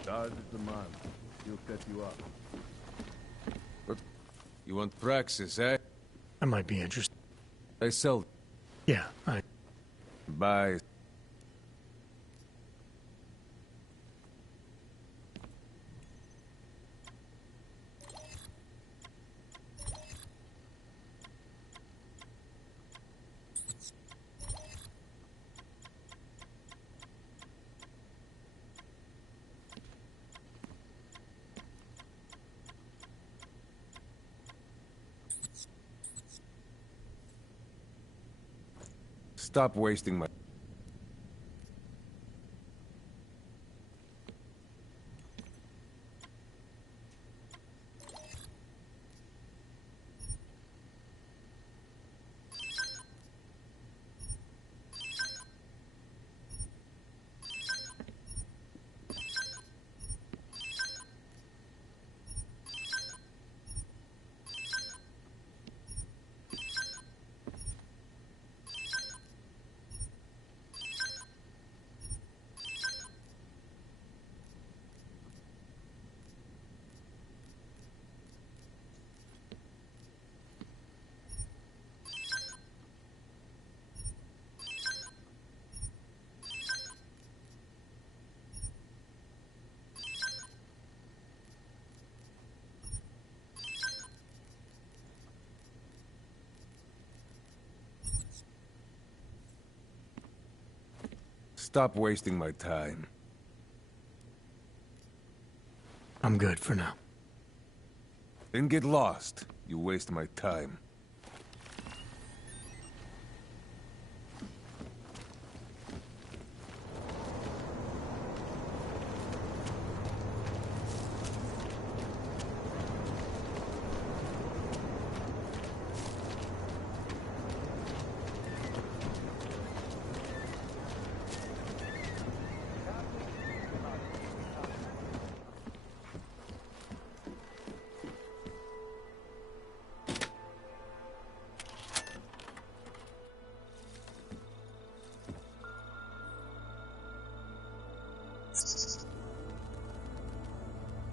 Dodge the man. He'll set you up. What? You want Praxis, eh? I might be interested. I sell. Yeah, Buy. Stop wasting my... Stop wasting my time. I'm good for now. Then get lost. You waste my time.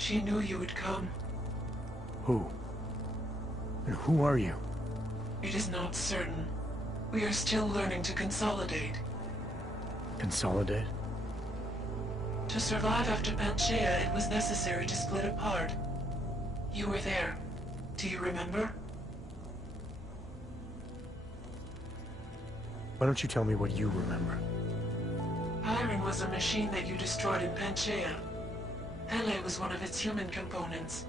She knew you would come. Who? And who are you? It is not certain. We are still learning to consolidate. Consolidate? To survive after Panchaea, it was necessary to split apart. You were there. Do you remember? Why don't you tell me what you remember? Iron was a machine that you destroyed in Panchaea. Hele was one of its human components.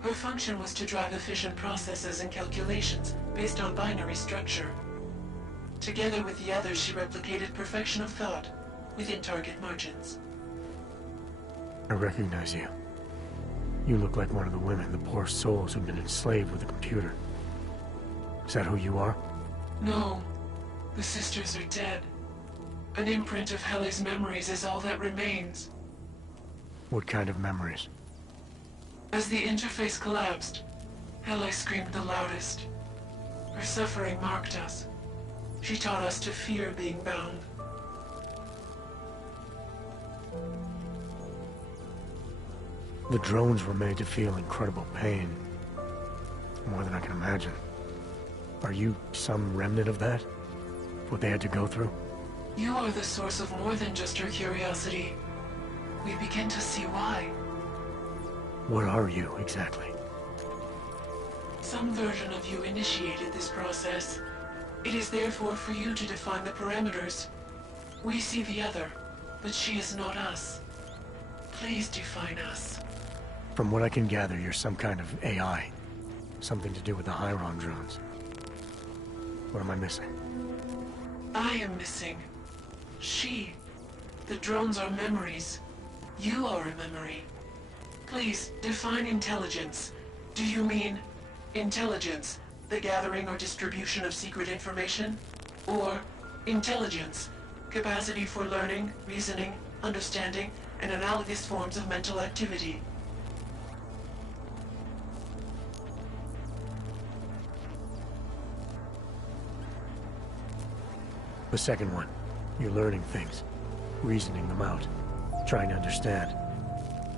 Her function was to drive efficient processes and calculations based on binary structure. Together with the others, she replicated perfection of thought within target margins. I recognize you. You look like one of the women, the poor souls who've been enslaved with a computer. Is that who you are? No. The sisters are dead. An imprint of Hele's memories is all that remains. What kind of memories? As the interface collapsed, Hele screamed the loudest. Her suffering marked us. She taught us to fear being bound. The drones were made to feel incredible pain. More than I can imagine. Are you some remnant of that? What they had to go through? You are the source of more than just her curiosity. We begin to see why. What are you, exactly? Some version of you initiated this process. It is therefore for you to define the parameters. We see the other, but she is not us. Please define us. From what I can gather, you're some kind of AI. Something to do with the Hyron drones. What am I missing? I am missing. She. The drones are memories. You are a memory. Please, define intelligence. Do you mean intelligence, the gathering or distribution of secret information? Or intelligence, capacity for learning, reasoning, understanding, and analogous forms of mental activity? The second one. You're learning things. Reasoning them out. Trying to understand.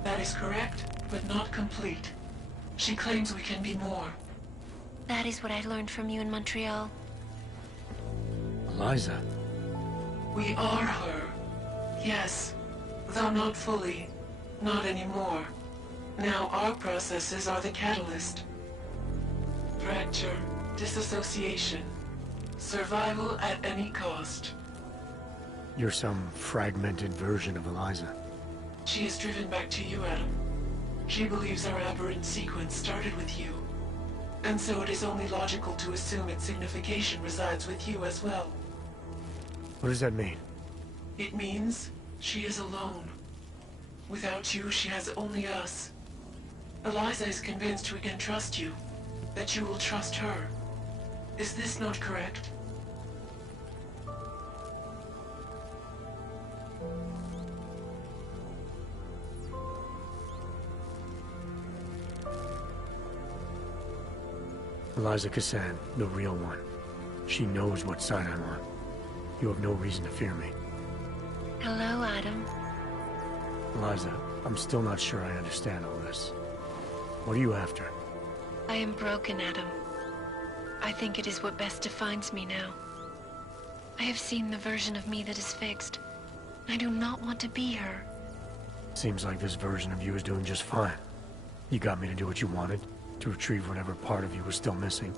That is correct, but not complete. She claims we can be more. That is what I learned from you in Montreal. Eliza. We are her. Yes. Though not fully. Not anymore. Now our processes are the catalyst. Fracture, disassociation, survival at any cost. You're some fragmented version of Eliza. She is driven back to you, Adam. She believes our aberrant sequence started with you. And so it is only logical to assume its signification resides with you as well. What does that mean? It means she is alone. Without you, she has only us. Eliza is convinced we can trust you, that you will trust her. Is this not correct? Eliza Cassan, the real one. She knows what side I'm on. You have no reason to fear me. Hello, Adam. Eliza, I'm still not sure I understand all this. What are you after? I am broken, Adam. I think it is what best defines me now. I have seen the version of me that is fixed. I do not want to be her. Seems like this version of you is doing just fine. You got me to do what you wanted, to retrieve whatever part of you was still missing.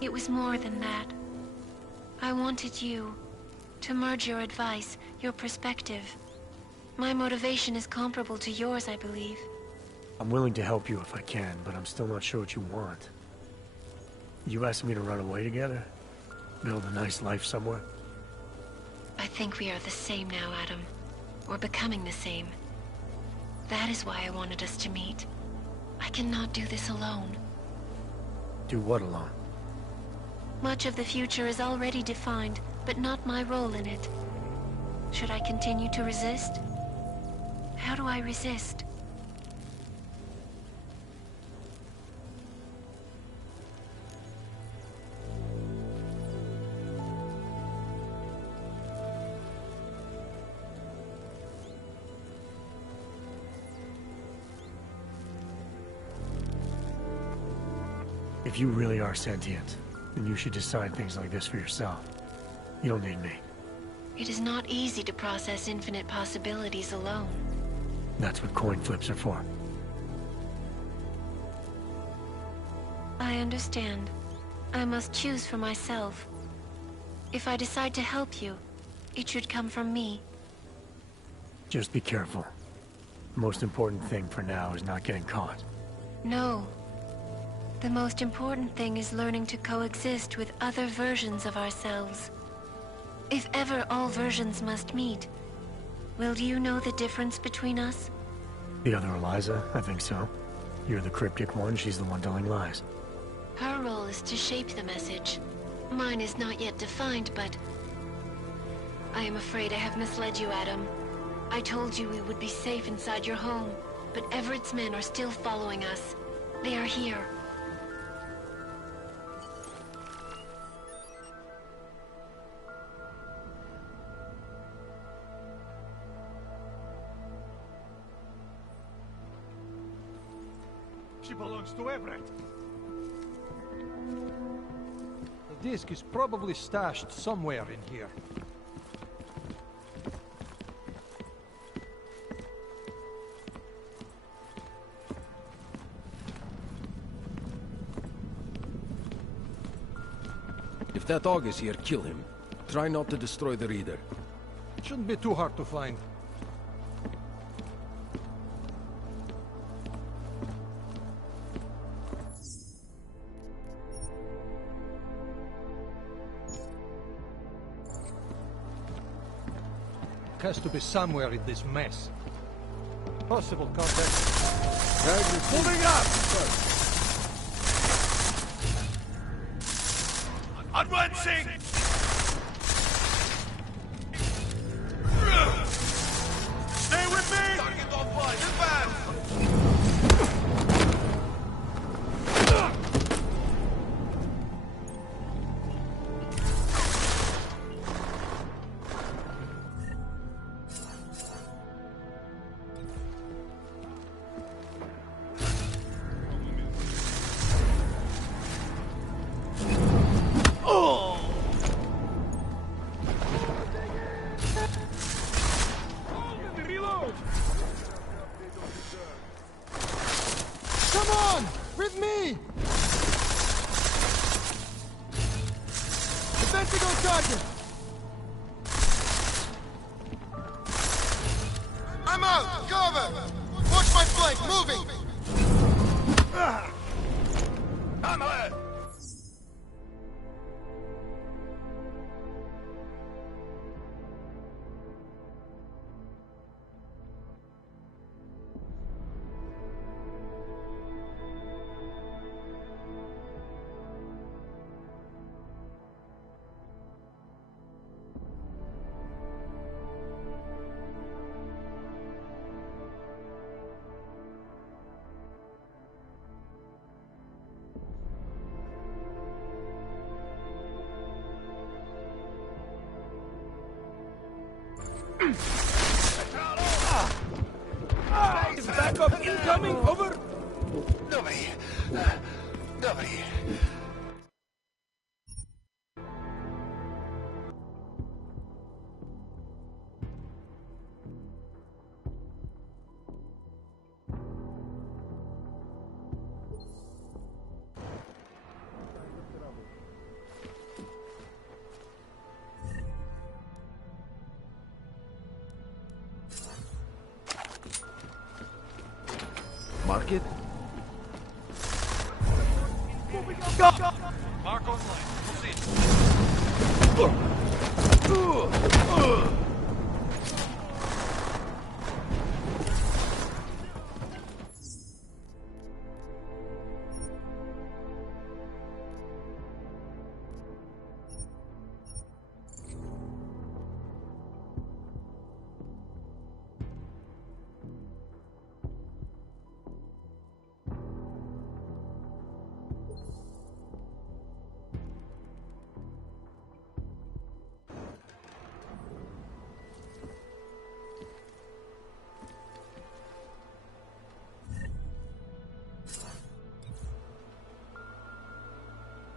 It was more than that. I wanted you to merge your advice, your perspective. My motivation is comparable to yours, I believe. I'm willing to help you if I can, but I'm still not sure what you want. You asking me to run away together? Build a nice life somewhere? I think we are the same now, Adam. We're becoming the same. That is why I wanted us to meet. I cannot do this alone. Do what alone? Much of the future is already defined, but not my role in it. Should I continue to resist? How do I resist? If you really are sentient, then you should decide things like this for yourself. You don't need me. It is not easy to process infinite possibilities alone. That's what coin flips are for. I understand. I must choose for myself. If I decide to help you, it should come from me. Just be careful. The most important thing for now is not getting caught. No. The most important thing is learning to coexist with other versions of ourselves. If ever all versions must meet, will you know the difference between us? The other Eliza? I think so. You're the cryptic one, she's the one telling lies. Her role is to shape the message. Mine is not yet defined, but... I am afraid I have misled you, Adam. I told you we would be safe inside your home, but Everett's men are still following us. They are here. She belongs to Everett. The disc is probably stashed somewhere in here. If that dog is here, kill him. Try not to destroy the reader. Shouldn't be too hard to find. Has to be somewhere in this mess. Possible contact. Moving up! Advancing! Stay with me! Target on fire! Advance! Planting on target! I'm out! Cover! Watch my flank! Moving! I'm hurt! Backup incoming! Over! Nobody. Nobody. Market? Mark online. Proceed.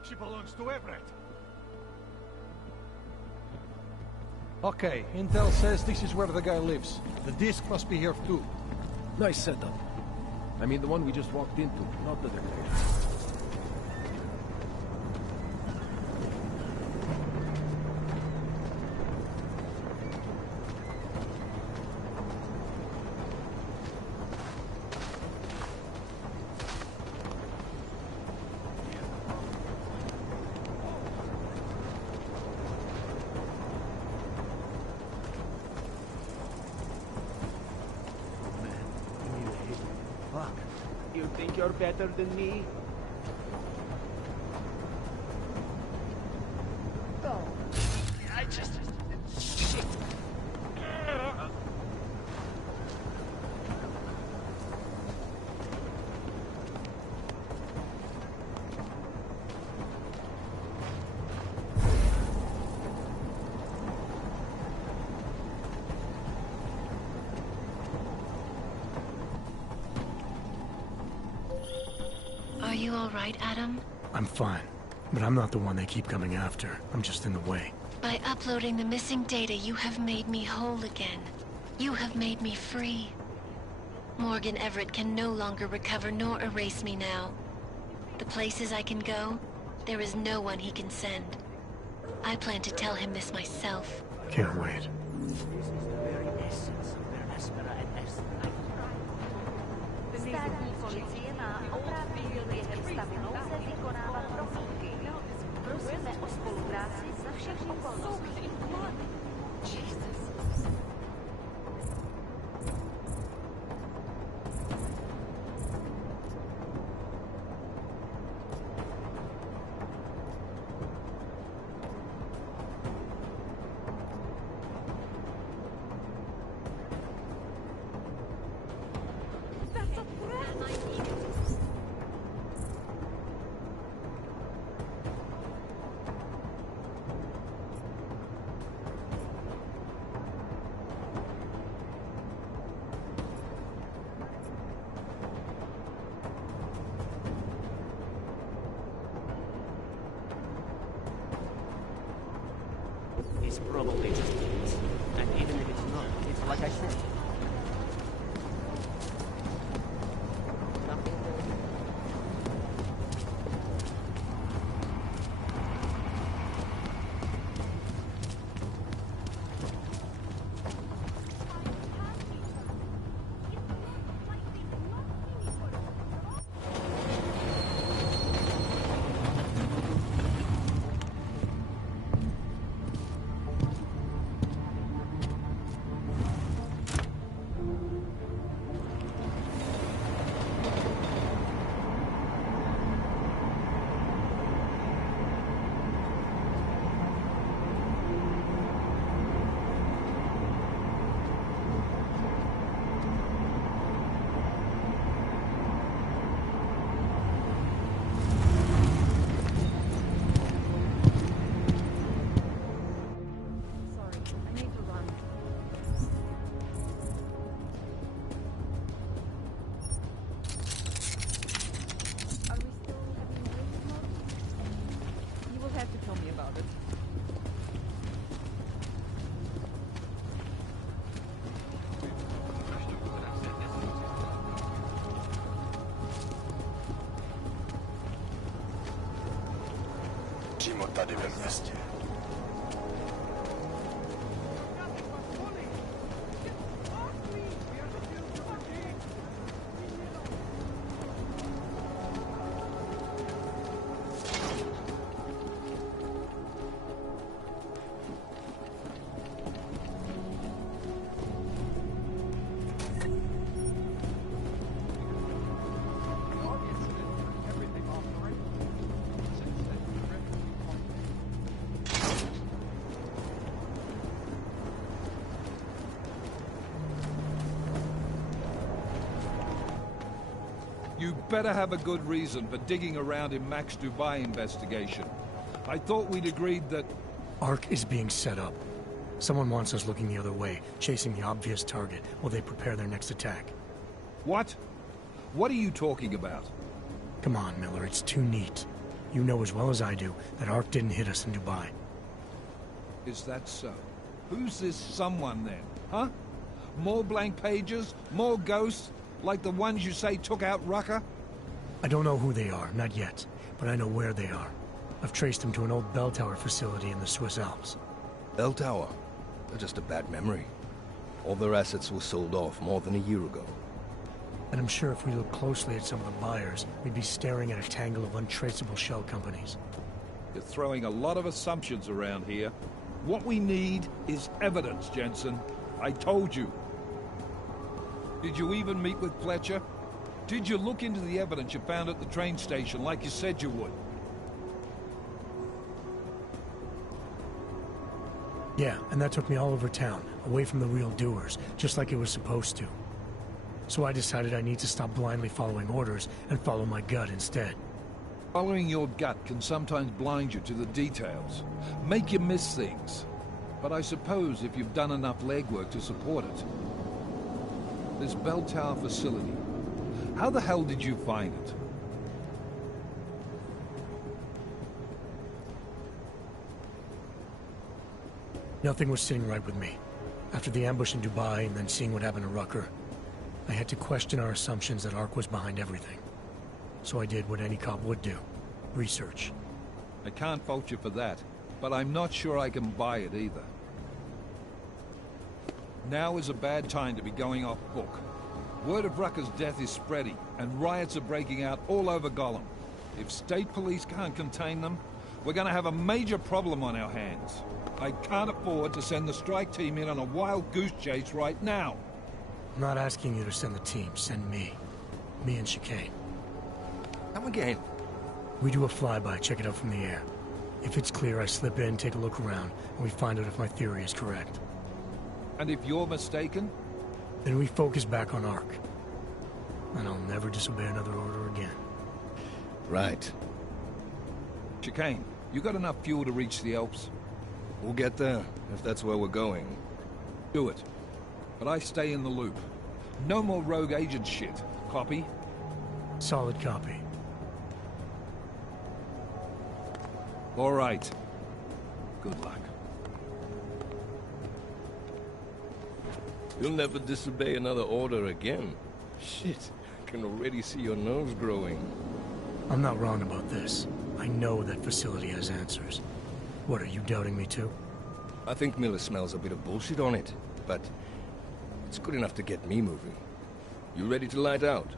She belongs to Everett. Okay, intel says this is where the guy lives. The disc must be here too. Nice setup. I mean the one we just walked into, not the decoration. You think you're better than me? No. I just... Shit. Are you all right, Adam? I'm fine, but I'm not the one they keep coming after. I'm just in the way. By uploading the missing data, you have made me whole again. You have made me free. Morgan Everett can no longer recover nor erase me now. The places I can go, there is no one he can send. I plan to tell him this myself. Can't wait. Policie má oprávnění během stavu nouze vykonávat prohlídky. Prosíme o spolupráci za všech okolností. It's probably just kids. And even if it's not, it's like I said. tell me about it. Přímo tady ve městě. You better have a good reason for digging around in Max Dubai investigation. I thought we'd agreed that... Ark is being set up. Someone wants us looking the other way, chasing the obvious target while they prepare their next attack. What? What are you talking about? Come on, Miller, it's too neat. You know as well as I do that Ark didn't hit us in Dubai. Is that so? Who's this someone then, huh? More blank pages? More ghosts? Like the ones you say took out Rucker? I don't know who they are, not yet, but I know where they are. I've traced them to an old bell tower facility in the Swiss Alps. Bell tower? They're just a bad memory. All their assets were sold off more than a year ago. And I'm sure if we look closely at some of the buyers, we'd be staring at a tangle of untraceable shell companies. You're throwing a lot of assumptions around here. What we need is evidence, Jensen. I told you. Did you even meet with Fletcher? Did you look into the evidence you found at the train station like you said you would? Yeah, and that took me all over town, away from the real doers, just like it was supposed to. So I decided I need to stop blindly following orders and follow my gut instead. Following your gut can sometimes blind you to the details, make you miss things. But I suppose if you've done enough legwork to support it. This bell tower facility, how the hell did you find it? Nothing was sitting right with me. After the ambush in Dubai and then seeing what happened to Rucker, I had to question our assumptions that Ark was behind everything. So I did what any cop would do. Research. I can't fault you for that, but I'm not sure I can buy it either. Now is a bad time to be going off book. Word of Rucker's death is spreading, and riots are breaking out all over Gollum. If state police can't contain them, we're gonna have a major problem on our hands. I can't afford to send the strike team in on a wild goose chase right now. I'm not asking you to send the team, send me. Me and Chicane. Come again. We do a flyby, check it out from the air. If it's clear, I slip in, take a look around, and we find out if my theory is correct. And if you're mistaken? Then we focus back on Ark. And I'll never disobey another order again. Right. Chicane, you got enough fuel to reach the Alps? We'll get there, if that's where we're going. Do it. But I stay in the loop. No more rogue agent shit. Copy? Solid copy. All right. Good luck. You'll never disobey another order again. Shit, I can already see your nose growing. I'm not wrong about this. I know that facility has answers. What, are you doubting me too? I think Miller smells a bit of bullshit on it, but it's good enough to get me moving. You ready to light out?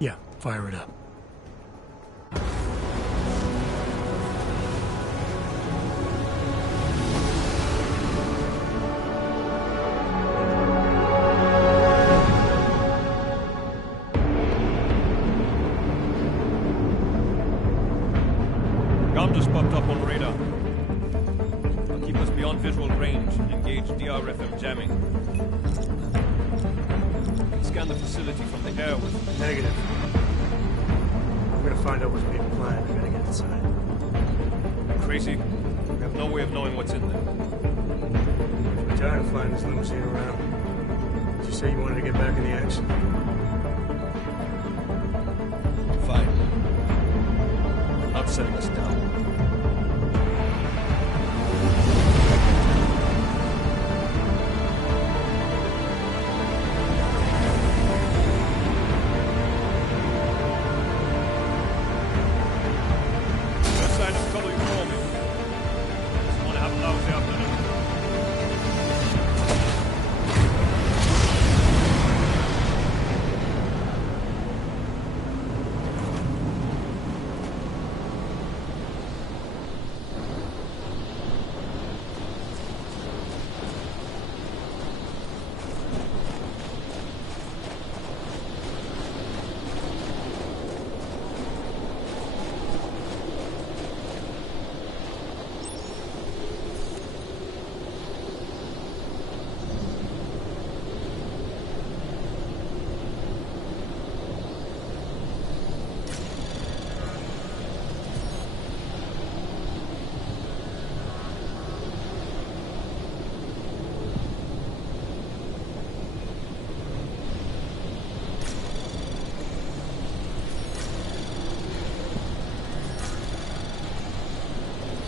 Yeah, fire it up. Gun just popped up on radar. I'll keep us beyond visual range. Engage DRFM jamming. Scan the facility from the air with... Negative. I'm gonna find out what's being planned. I gotta get inside. Crazy? We have no way of knowing what's in there. I'm tired of flying this limousine around. Just say you wanted to get back in the action? Fine. Not setting us down.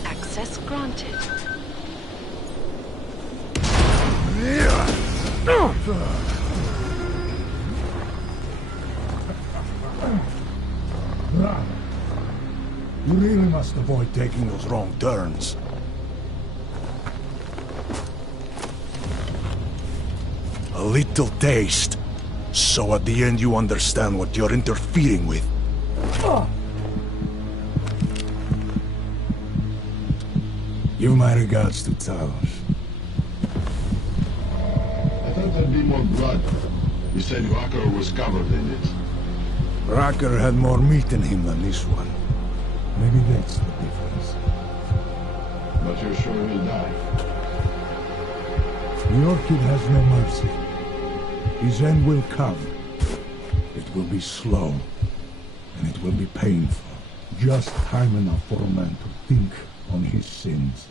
Access granted. You really must avoid taking those wrong turns. A little taste, so at the end you understand what you're interfering with. Give my regards to Talos. I thought there'd be more blood. You said Rucker was covered in it. Rucker had more meat in him than this one. Maybe that's the difference. But you're sure he'll die? The Orchid has no mercy. His end will come. It will be slow, and it will be painful. Just time enough for a man to think on his sins.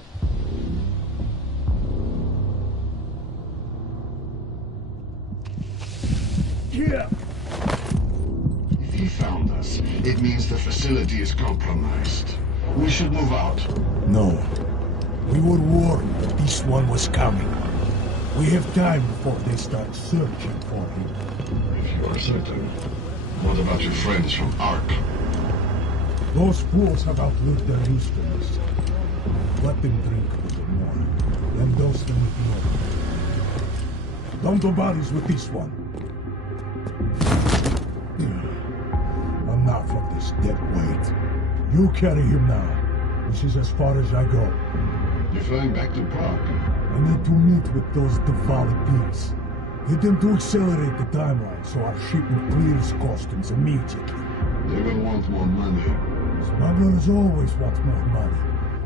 Yeah. If he found us, it means the facility is compromised. We should move out. No. We were warned that this one was coming. We have time before they start searching for him. If you are certain, what about your friends from Ark? Those fools have outlived their usefulness. Let them drink a little more, then dose them with more. Don't do bodies with this one. Enough of this dead weight. You carry him now. This is as far as I go. You're flying back to Prague? I need to meet with those Diwali pigs. Get them to accelerate the timeline so our shipment clears customs immediately. They will want more money. Smugglers always want more money.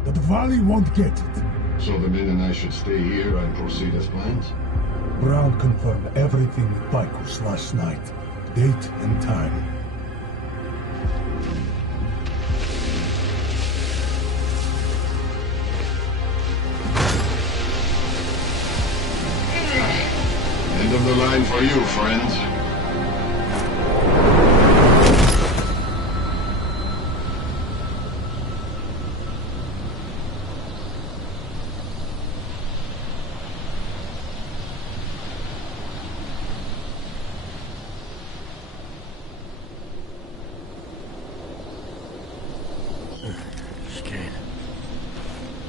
The Diwali won't get it. So the men and I should stay here and proceed as planned? Brown confirmed everything with Picos last night. Date and time. End of the line for you, friend.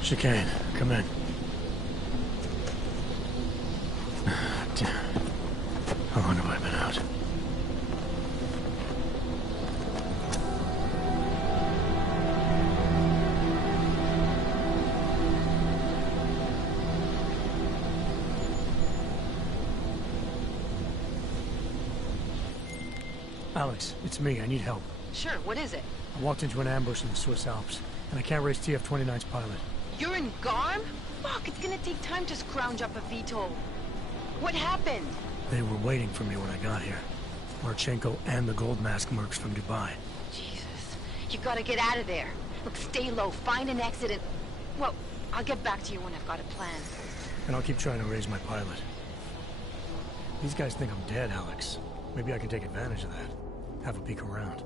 Chicane, come in. How long have I been out? Alex, it's me. I need help. Sure, what is it? I walked into an ambush in the Swiss Alps, and I can't raise TF-29's pilot. You're in Garm? Fuck, it's gonna take time to scrounge up a VTOL. What happened? They were waiting for me when I got here. Marchenko and the Gold Mask mercs from Dubai. Jesus, you gotta get out of there. Look, stay low, find an exit and... Well, I'll get back to you when I've got a plan. And I'll keep trying to raise my pilot. These guys think I'm dead, Alex. Maybe I can take advantage of that. Have a peek around.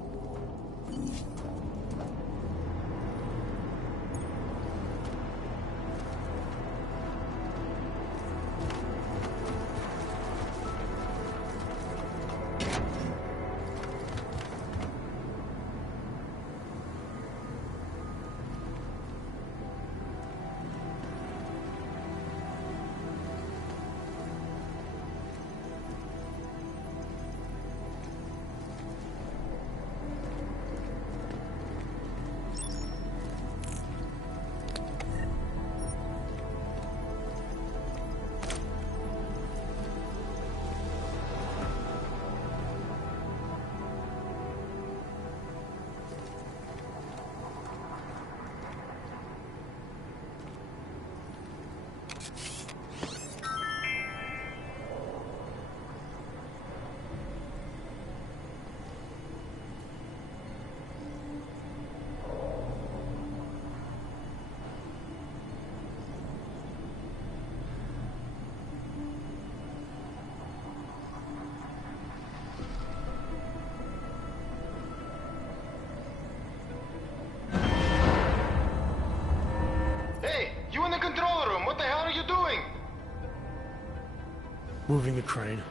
Moving the crane.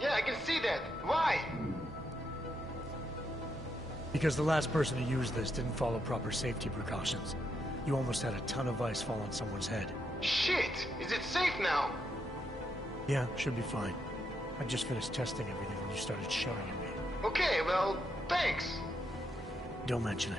Yeah, I can see that. Why? Because the last person to use this didn't follow proper safety precautions. You almost had a ton of ice fall on someone's head. Shit! Is it safe now? Yeah, should be fine. I just finished testing everything when you started shoving at me. Okay, well, thanks. Don't mention it.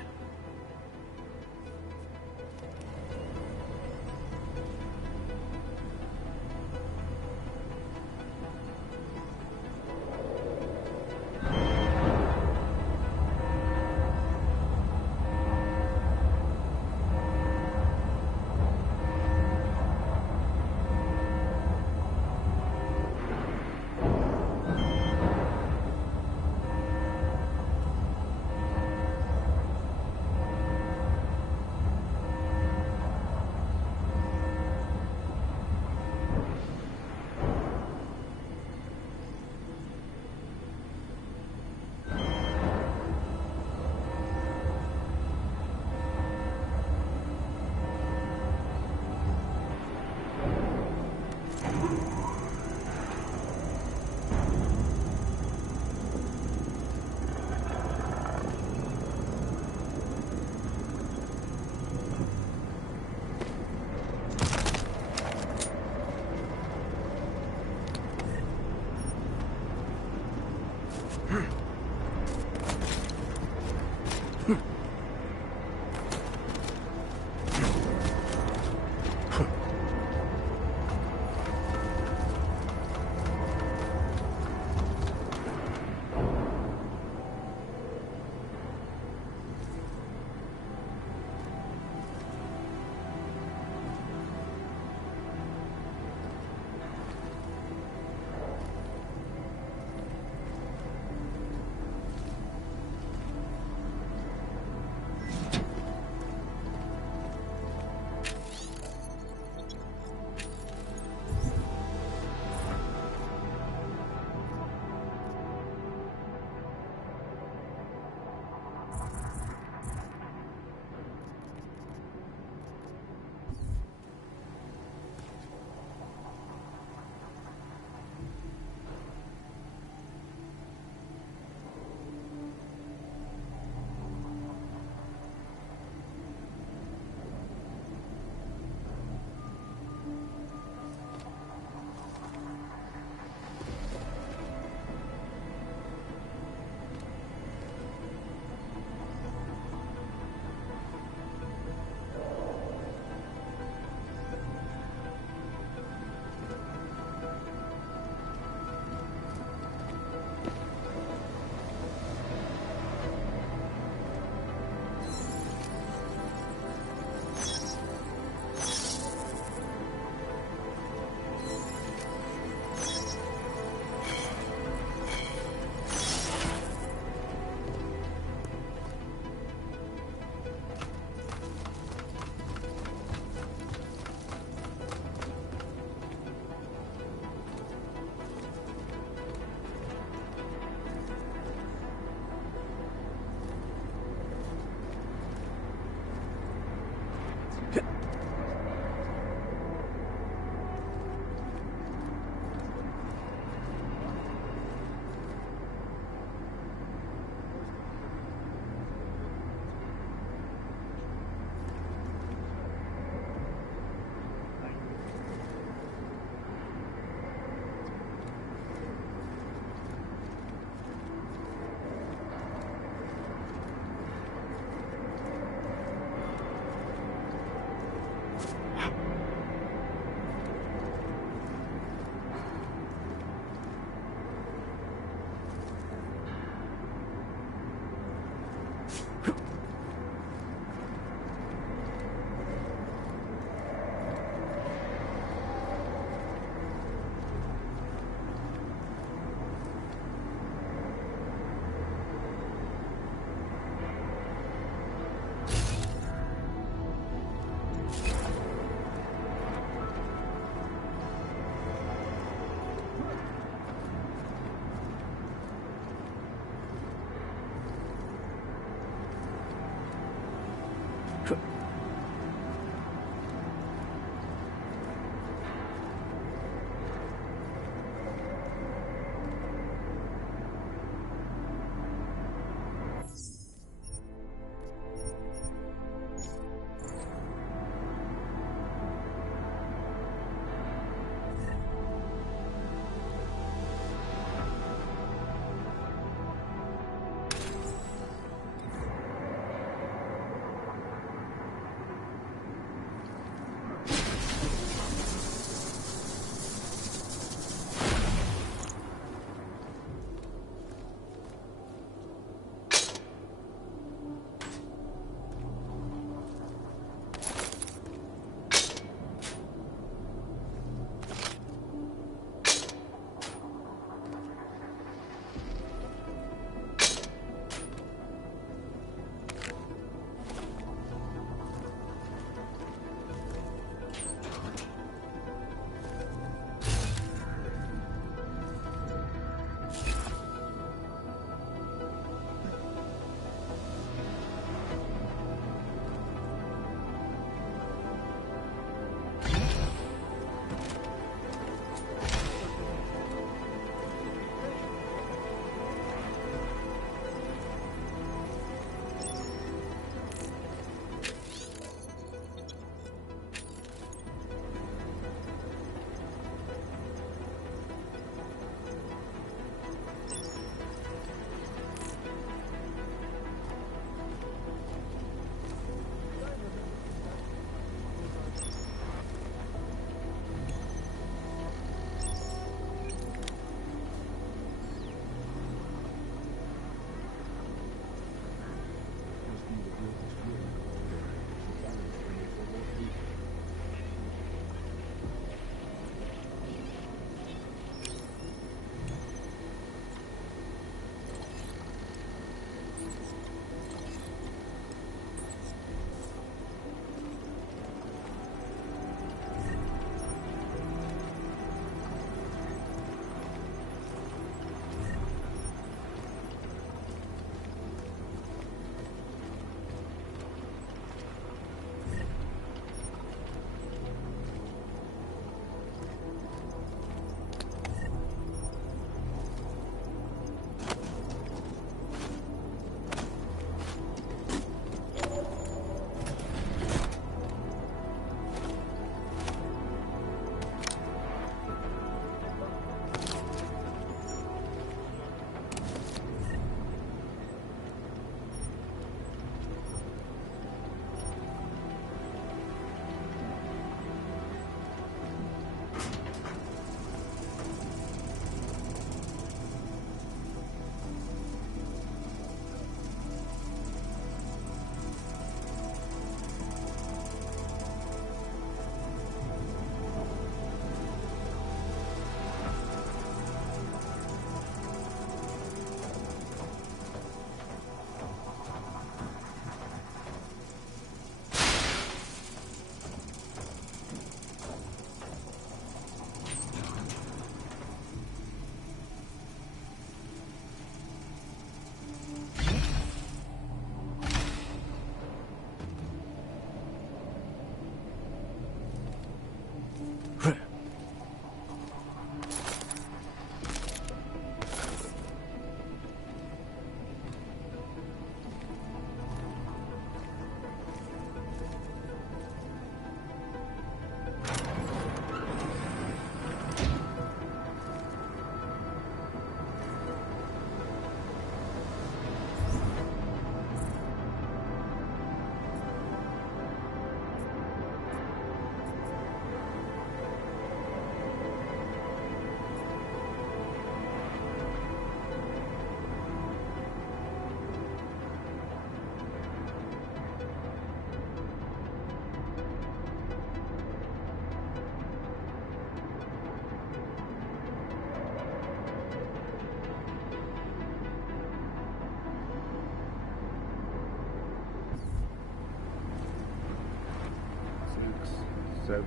7,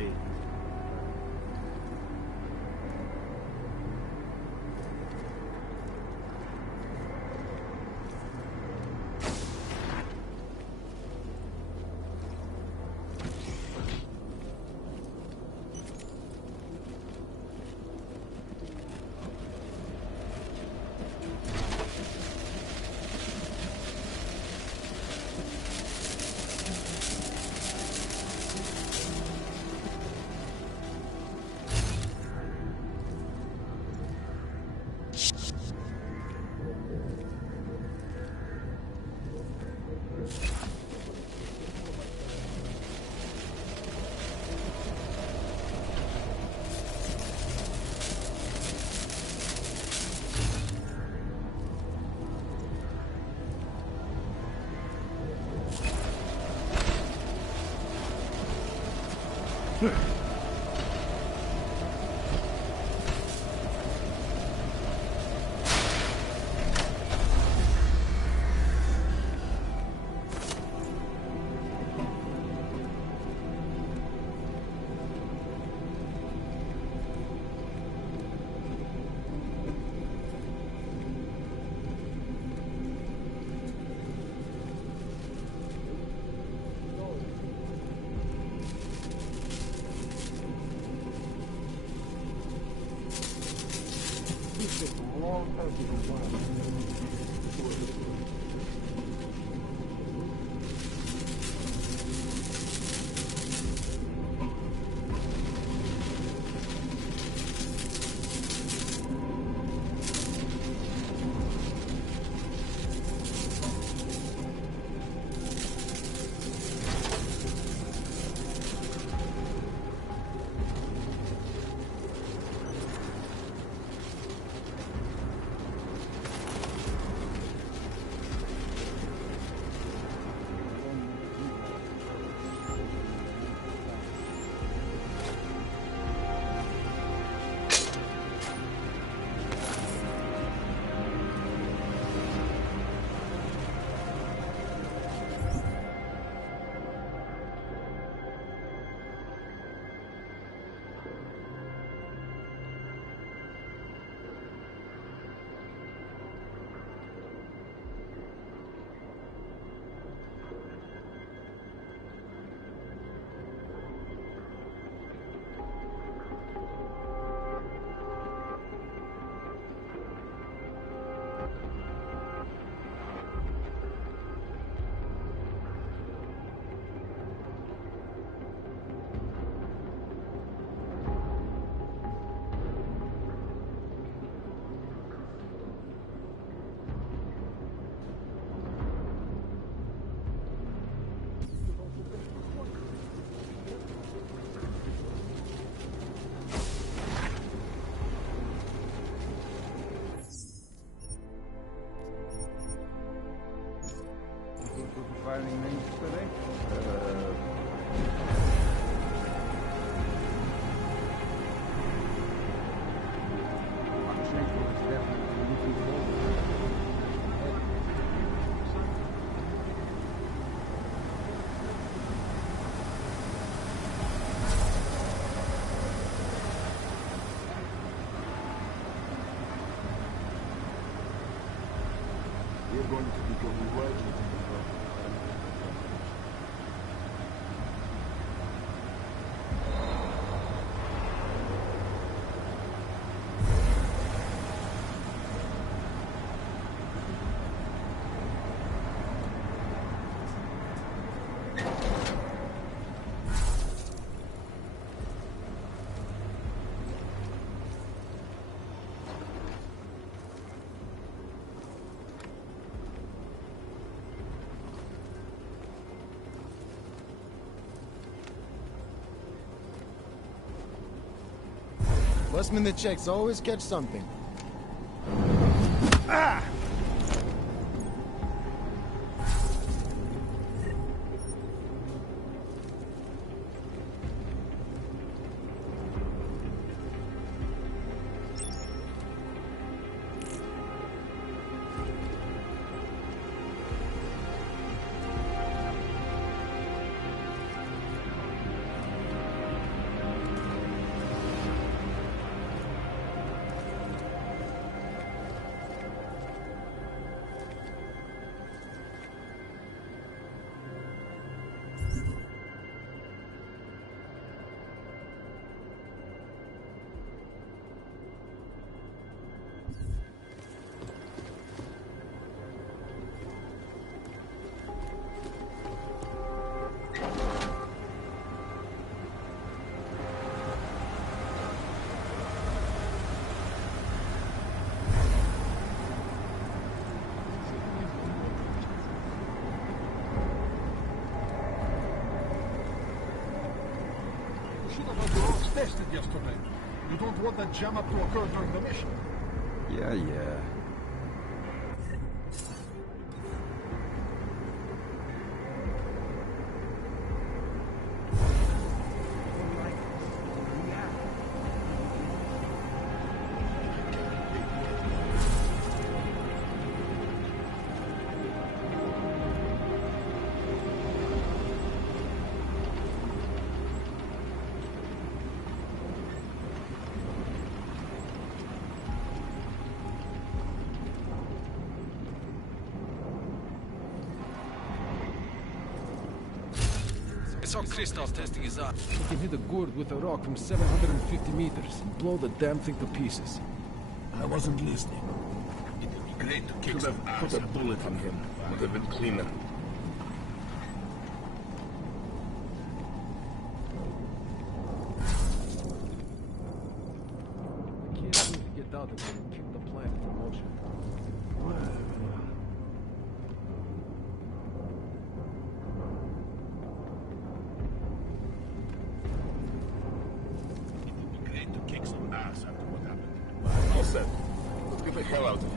8. Firing range today? Marchenko is definitely looking forward. We're going to become legends. Busman the checks always catch something. Ah! should have had the rocks tested yesterday. You don't want that jam up to occur during the mission. Yeah. I saw Christoph testing his arm. He can hit a gourd with a rock from 750 meters and blow the damn thing to pieces. I wasn't listening. It would be great to kick some ass. Put a bullet in him. Would have been cleaner. I can't seem to get out of here and kick the plant into motion. Great to kick some ass after what happened. All set. Let's get the hell out of here.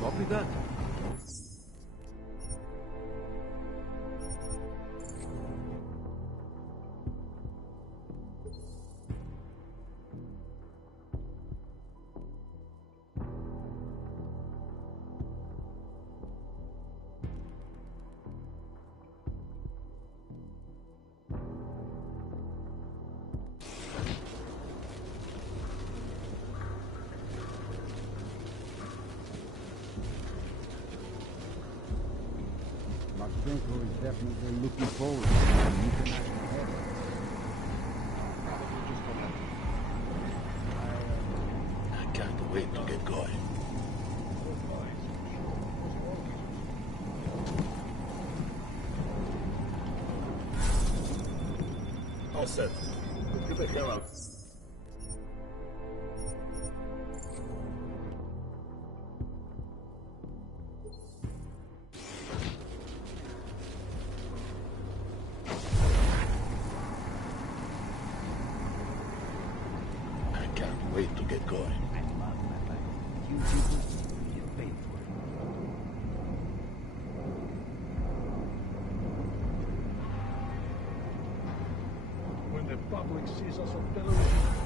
Copy that. Marchenko is definitely looking forward to the international headline. I can't wait to get going. All set. Let's get the hell out. Wait to get going. You people get paid for it. When the public sees us on television,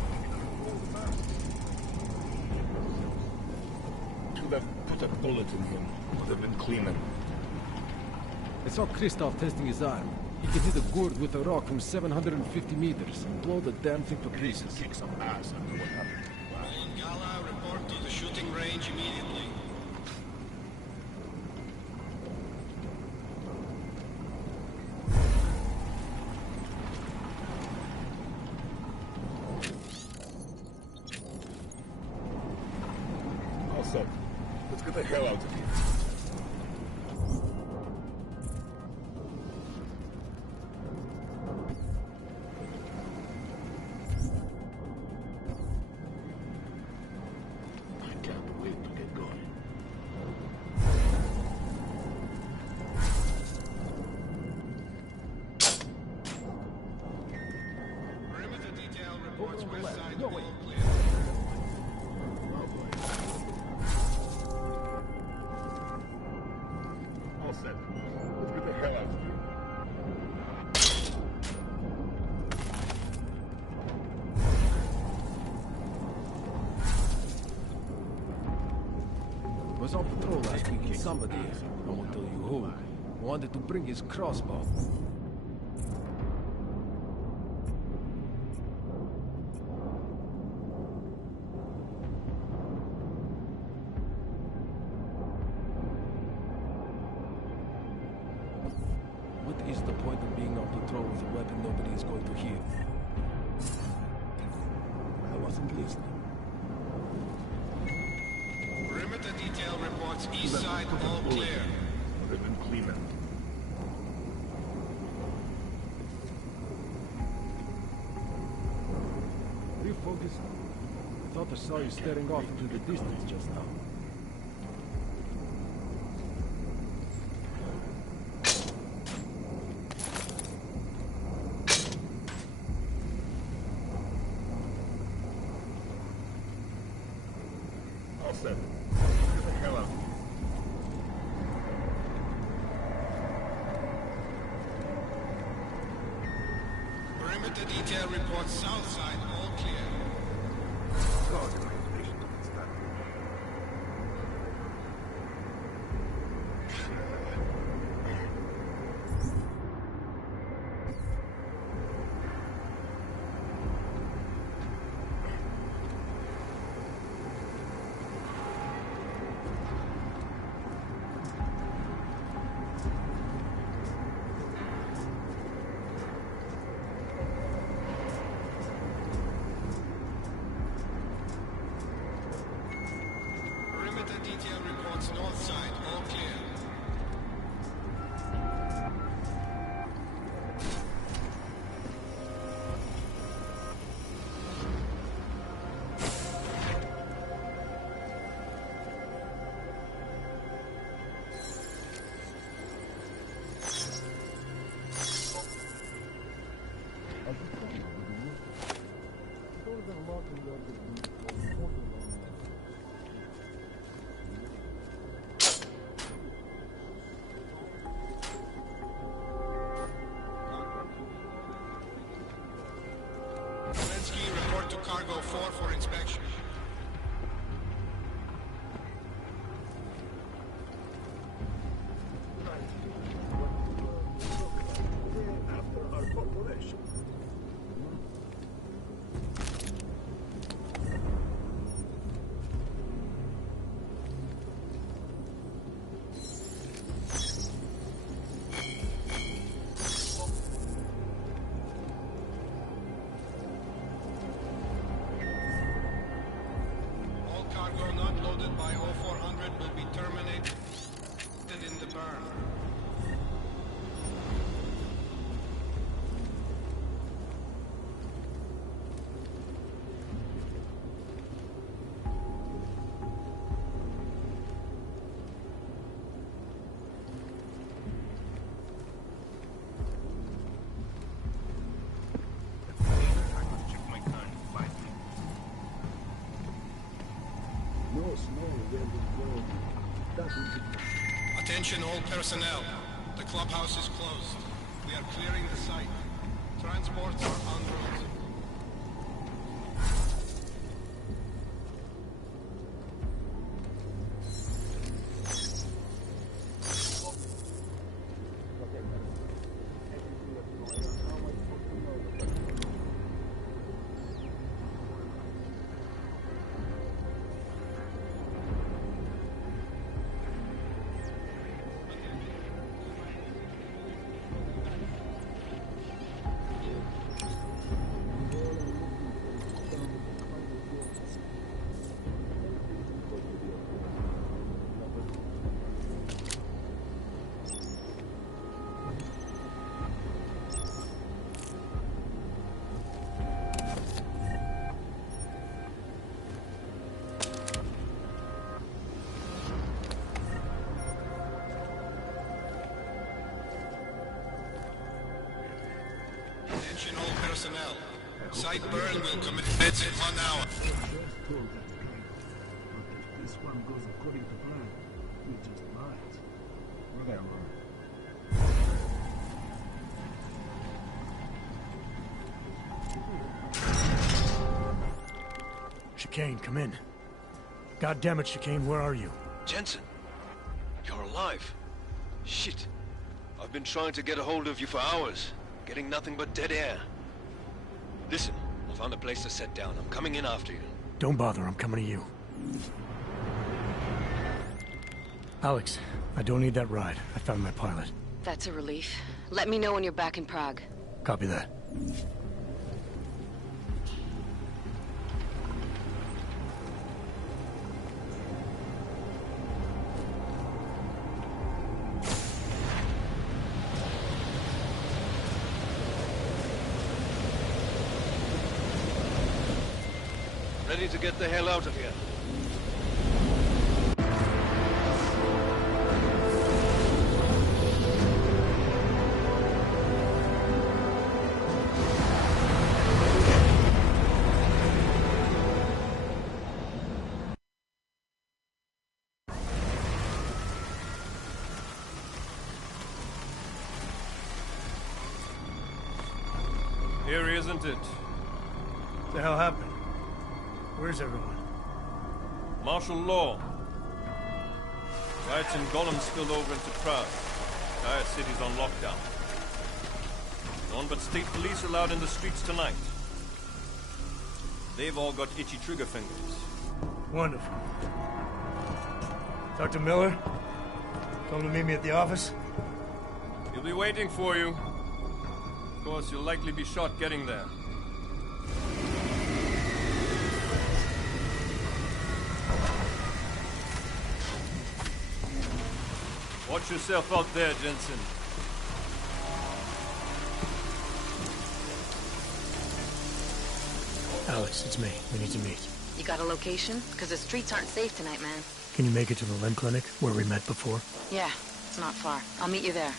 Should have put a bullet in him. Would have been cleaner. I saw Christoph testing his arm. He can hit a gourd with a rock from 750 meters and blow the damn thing to pieces. Kick some ass after what happened. Gala, report to the shooting range immediately. All set. Let's get the hell out of here. I was on patrol last week and somebody, I won't tell you who, wanted to bring his crossbow. What is the point of being on patrol with a weapon nobody is going to hear? I wasn't listening. Perimeter detail reports east side all clear. Would have been cleaner. Listen, I thought I saw you staring off into the distance just now. All set. Get the hell out. Perimeter detail reports south side, all clear. Perimeter detail reports north side, all clear. Report to Cargo 4 for inspection. After our population. All cargo not loaded by 0400 will be terminated in the burn. No small welding road. Doesn't Attention all personnel. The clubhouse is closed. We are clearing the site. Transports are en route. Attention all personnel. Site burn will commence in 1 hour. This one goes according to plan. We just lied. Whatever. Chicane, come in. God damn it, Chicane, where are you? Jensen, you're alive. Shit. I've been trying to get a hold of you for hours, getting nothing but dead air. Listen, I found a place to set down. I'm coming in after you. Don't bother, I'm coming to you. Alex, I don't need that ride. I found my pilot. That's a relief. Let me know when you're back in Prague. Copy that. ready to get the hell out of here. Eerie, isn't it? What the hell happened? Where's everyone? Martial law. Riots in Gollum spilled over into Prague. Entire city's on lockdown. No one but state police allowed in the streets tonight. They've all got itchy trigger fingers. Wonderful. Dr. Miller? Come to meet me at the office? He'll be waiting for you. Of course, you'll likely be shot getting there. Watch yourself out there, Jensen. Alex, it's me. We need to meet. You got a location? Because the streets aren't safe tonight, man. Can you make it to the limb clinic, where we met before? Yeah, it's not far. I'll meet you there.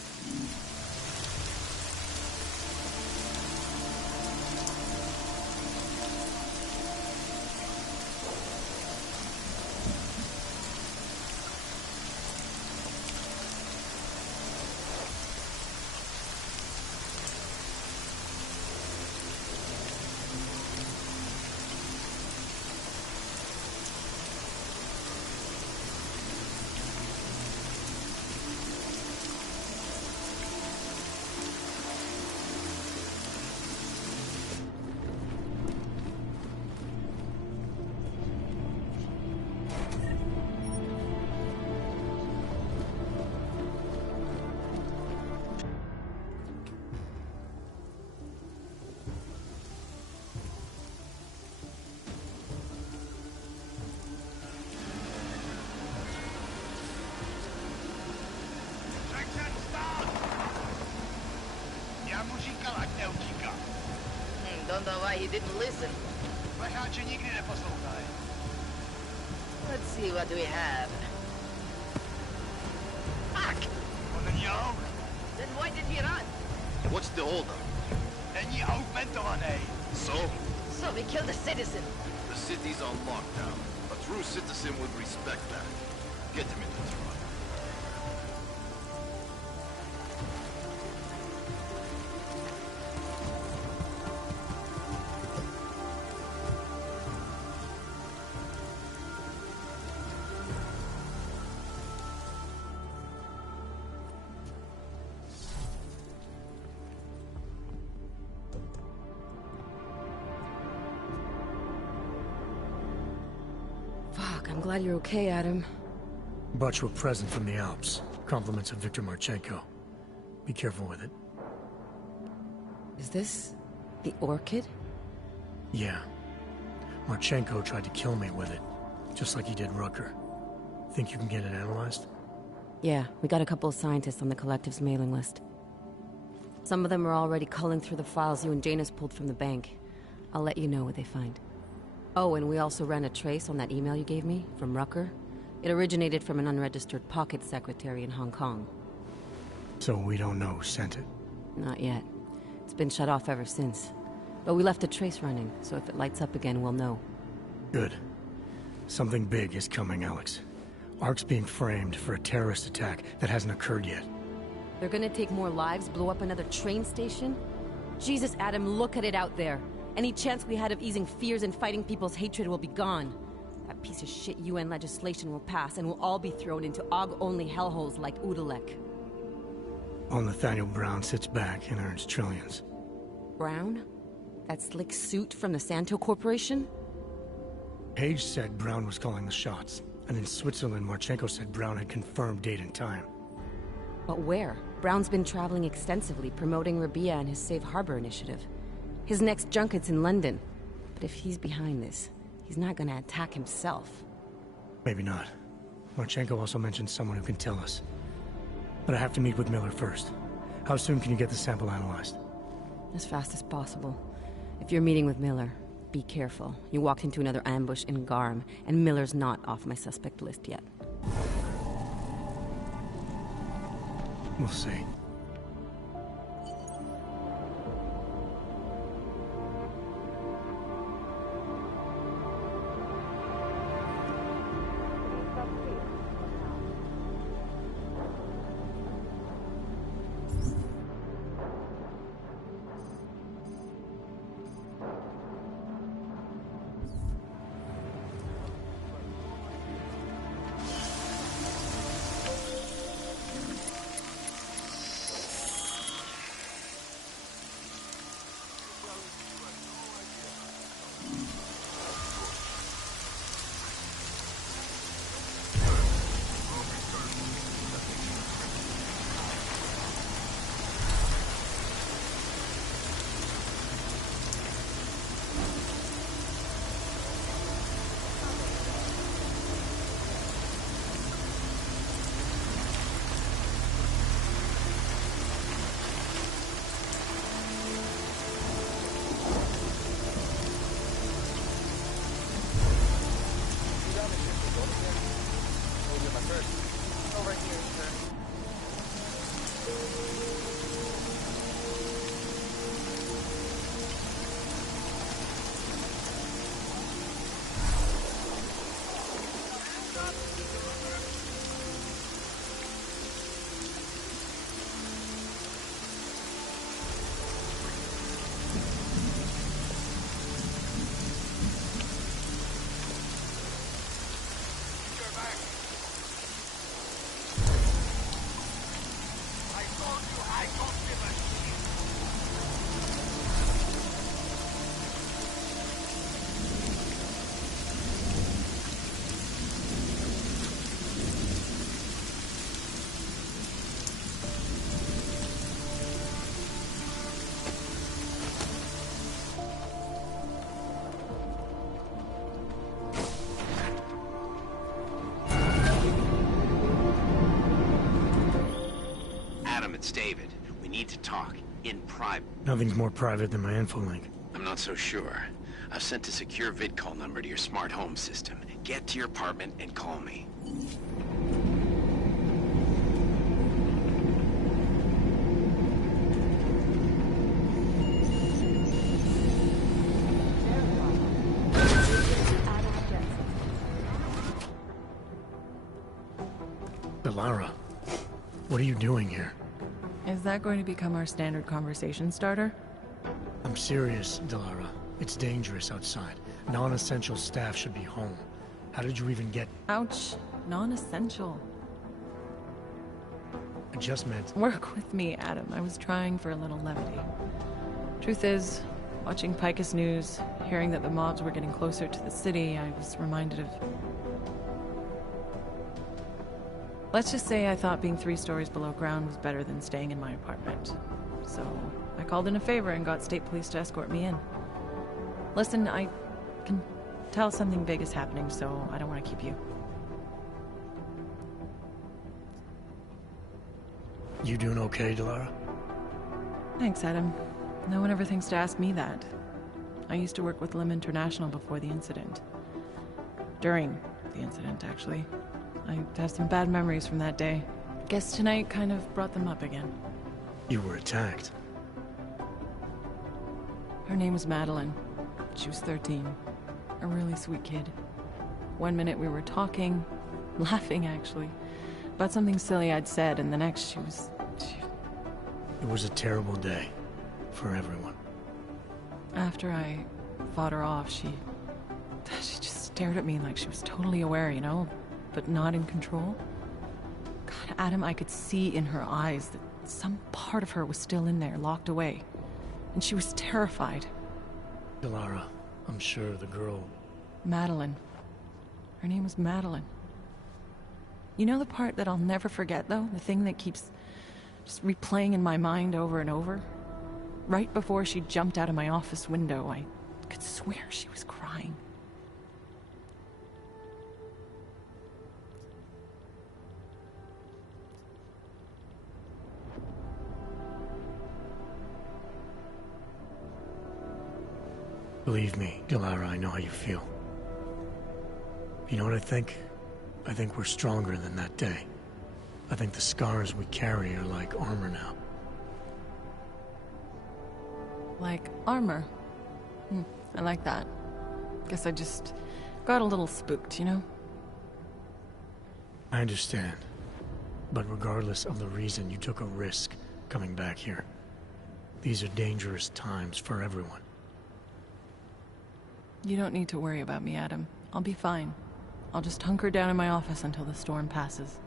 Don't know why he didn't listen. Let's see what we have. Fuck! Then why did he run? What's the holdup? So we killed a citizen. The city's on lockdown. A true citizen would respect that. Get him in the truck. I'm glad you're okay, Adam. Brought you a present from the Alps. Compliments of Victor Marchenko. Be careful with it. Is this the orchid? Yeah. Marchenko tried to kill me with it, just like he did Rucker. Think you can get it analyzed? Yeah, we got a couple of scientists on the Collective's mailing list. Some of them are already culling through the files you and Janus pulled from the bank. I'll let you know what they find. Oh, and we also ran a trace on that email you gave me, from Rucker. It originated from an unregistered pocket secretary in Hong Kong. So we don't know who sent it? Not yet. It's been shut off ever since. But we left a trace running, so if it lights up again, we'll know. Good. Something big is coming, Alex. ARC's being framed for a terrorist attack that hasn't occurred yet. They're gonna take more lives, blow up another train station? Jesus, Adam, look at it out there. Any chance we had of easing fears and fighting people's hatred will be gone. That piece of shit UN legislation will pass, and we'll all be thrown into AUG-only hellholes like Udalek. While Nathaniel Brown sits back and earns trillions. Brown? That slick suit from the Santo Corporation? Page said Brown was calling the shots, and in Switzerland, Marchenko said Brown had confirmed date and time. But where? Brown's been traveling extensively, promoting Rabia and his Safe Harbor initiative. His next junket's in London. But if he's behind this, he's not gonna attack himself. Maybe not. Marchenko also mentioned someone who can tell us. But I have to meet with Miller first. How soon can you get the sample analyzed? As fast as possible. If you're meeting with Miller, be careful. You walked into another ambush in Garm, and Miller's not off my suspect list yet. We'll see. It's David. We need to talk. In private. Nothing's more private than my infolink. I'm not so sure. I've sent a secure vid-call number to your smart home system. Get to your apartment and call me. Delara, what are you doing here? Is that going to become our standard conversation starter? I'm serious, Delara. It's dangerous outside. Non-essential staff should be home. How did you even get... Ouch. Non-essential. I just meant... Work with me, Adam. I was trying for a little levity. Truth is, watching Picus News, hearing that the mobs were getting closer to the city, I was reminded of... Let's just say I thought being 3 stories below ground was better than staying in my apartment. So, I called in a favor and got state police to escort me in. Listen, I can tell something big is happening, so I don't want to keep you. You doing okay, Delara? Thanks, Adam. No one ever thinks to ask me that. I used to work with Lim International before the incident. During the incident, actually. I have some bad memories from that day. Guess tonight kind of brought them up again. You were attacked. Her name was Madeline. She was 13. A really sweet kid. One minute we were talking, laughing actually, about something silly I'd said, and the next she was... It was a terrible day. For everyone. After I fought her off, she just stared at me like she was totally aware, you know? But not in control. God, Adam, I could see in her eyes that some part of her was still in there, locked away. And she was terrified. Delara, I'm sure the girl... Madeline. Her name was Madeline. You know the part that I'll never forget, though? The thing that keeps just replaying in my mind over and over? Right before she jumped out of my office window, I could swear she was crying. Believe me, Delara, I know how you feel. You know what I think? I think we're stronger than that day. I think the scars we carry are like armor now. Like armor? I like that. Guess I just got a little spooked, you know? I understand. But regardless of the reason, you took a risk coming back here. These are dangerous times for everyone. You don't need to worry about me, Adam. I'll be fine. I'll just hunker down in my office until the storm passes.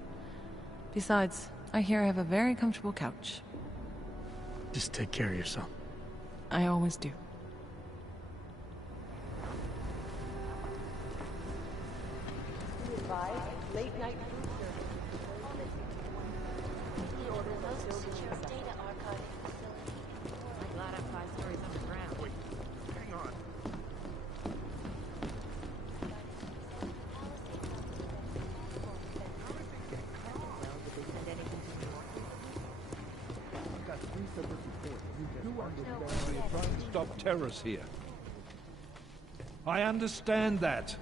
Besides, I hear I have a very comfortable couch. Just take care of yourself. I always do. Late night We're trying to stop terrorists here. I understand that.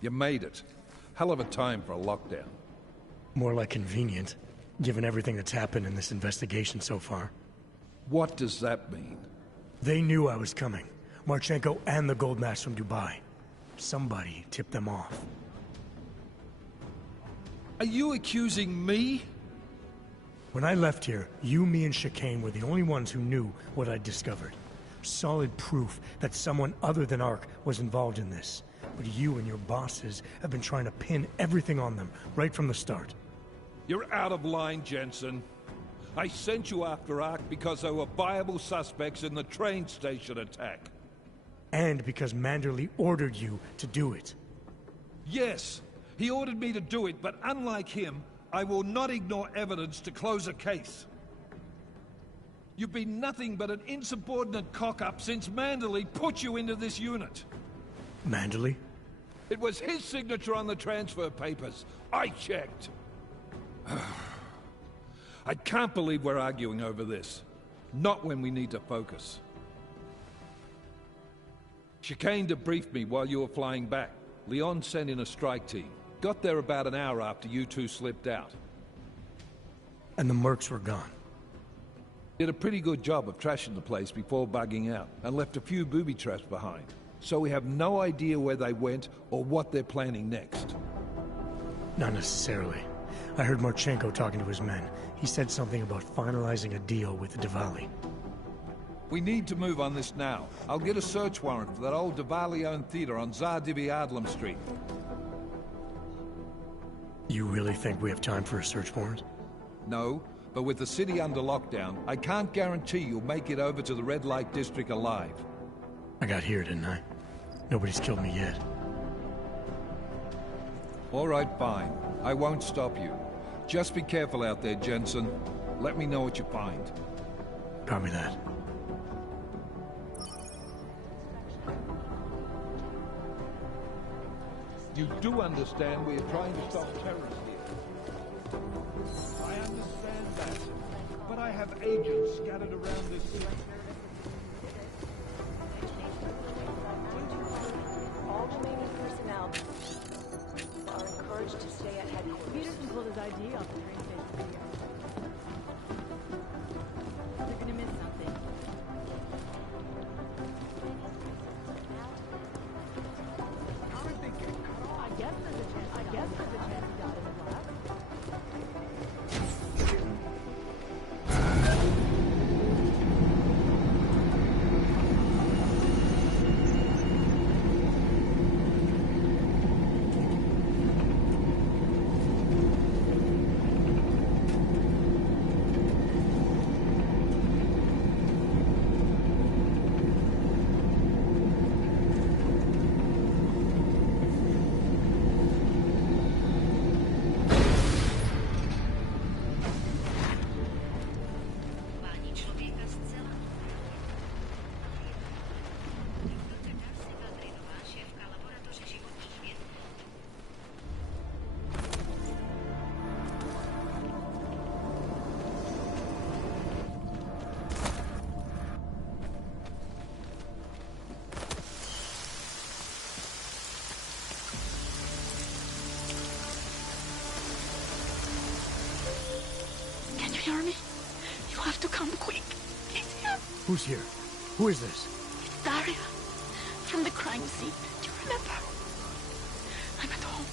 You made it. Hell of a time for a lockdown. More like convenient, given everything that's happened in this investigation so far. What does that mean? They knew I was coming. Marchenko and the gold mask from Dubai. Somebody tipped them off. Are you accusing me? When I left here, you, me, and Chicane were the only ones who knew what I'd discovered. Solid proof that someone other than Ark was involved in this. But you and your bosses have been trying to pin everything on them, right from the start. You're out of line, Jensen. I sent you after Ark because there were viable suspects in the train station attack. And because Manderley ordered you to do it. Yes, he ordered me to do it, but unlike him, I will not ignore evidence to close a case. You've been nothing but an insubordinate cock-up since Manderley put you into this unit. Manderley? It was his signature on the transfer papers. I checked. I can't believe we're arguing over this. Not when we need to focus. Chicane debriefed me while you were flying back. Leon sent in a strike team. Got there about an hour after you two slipped out. And the mercs were gone. Did a pretty good job of trashing the place before bugging out, and left a few booby traps behind. So we have no idea where they went or what they're planning next. Not necessarily. I heard Marchenko talking to his men. He said something about finalizing a deal with the Diwali. We need to move on this now. I'll get a search warrant for that old Diwali-owned theater on Zardibi Adlam Street. You really think we have time for a search warrant? No, but with the city under lockdown, I can't guarantee you'll make it over to the red light district alive. I got here, didn't I? Nobody's killed me yet. All right, fine. I won't stop you. Just be careful out there, Jensen. Let me know what you find. Copy that. You do understand we are trying to stop terrorists here. I understand that. But I have agents scattered around this city. All remaining personnel are encouraged to stay at headquarters. Peterson pulled his ID off the train station. You're gonna miss something. I guess there's a chance he got in his lab. Who's here? Who is this? Daria, from the crime scene. Do you remember? I'm at home.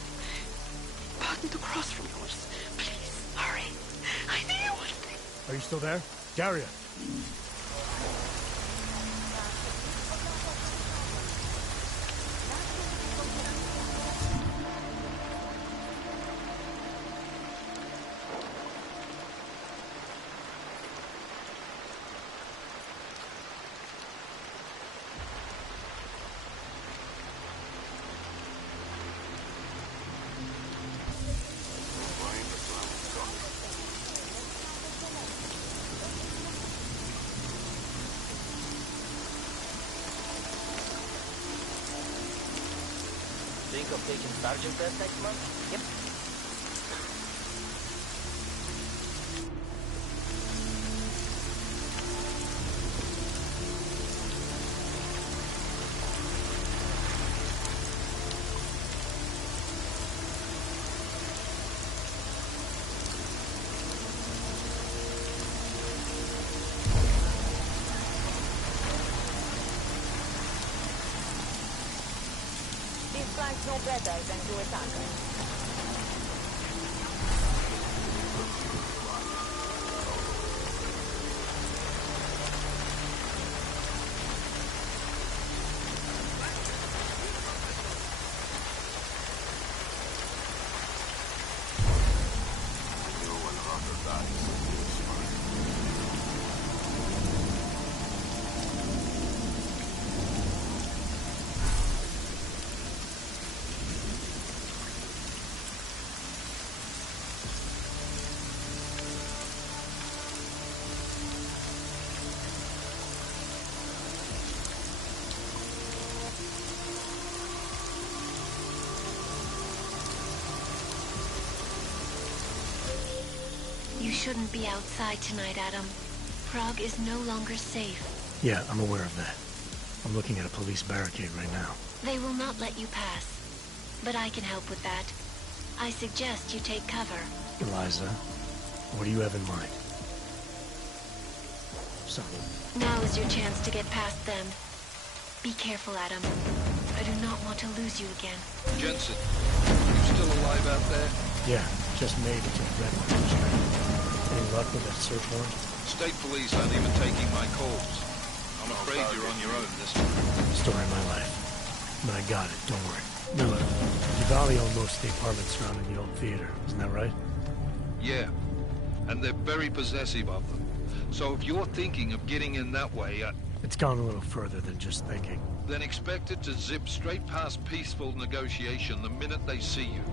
Button across from yours. Please, hurry. I need you one thing. Are you still there? Daria! Think of taking Sergeant test next month? Yep. Flank's no better than to attack us. You shouldn't be outside tonight, Adam. Prague is no longer safe. Yeah, I'm aware of that. I'm looking at a police barricade right now. They will not let you pass. But I can help with that. I suggest you take cover. Eliza, what do you have in mind? Something. Now is your chance to get past them. Be careful, Adam. I do not want to lose you again. Jensen, you still alive out there? Yeah, just made it to the Red Line. Any luck with that search warrant? State police aren't even taking my calls. I'm afraid you're on your own this time. Story of my life. But I got it, don't worry. Now look, Diwali owned most of the apartments surrounding the old theater, isn't that right? Yeah, and they're very possessive of them. So if you're thinking of getting in that way, It's gone a little further than just thinking. then expect it to zip straight past peaceful negotiation the minute they see you.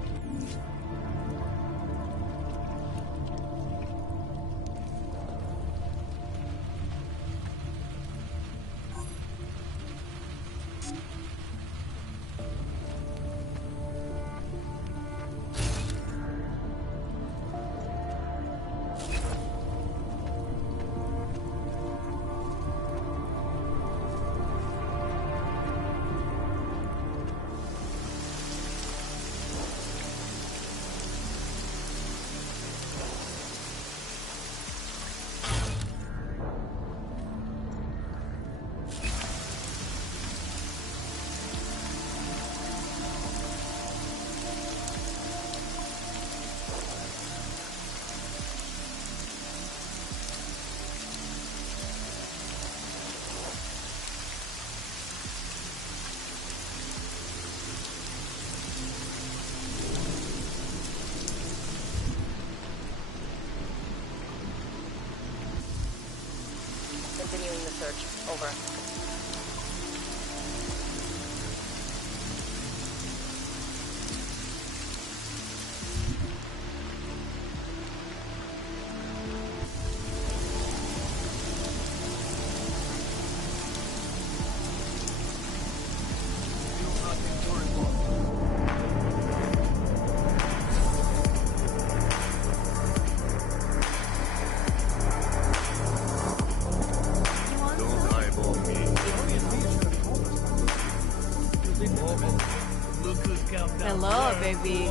Continuing the search. Over. Hello, baby.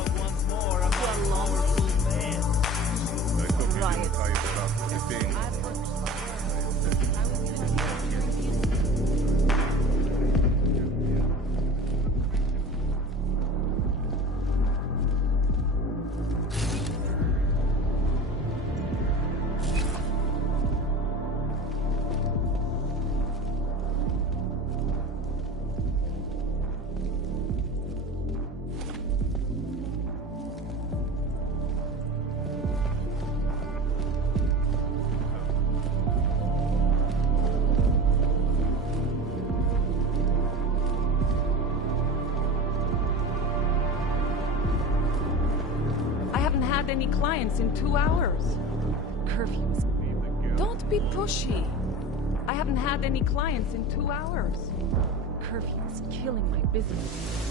had any clients in 2 hours. Curfews. Don't be pushy. I haven't had any clients in 2 hours. Curfew is killing my business.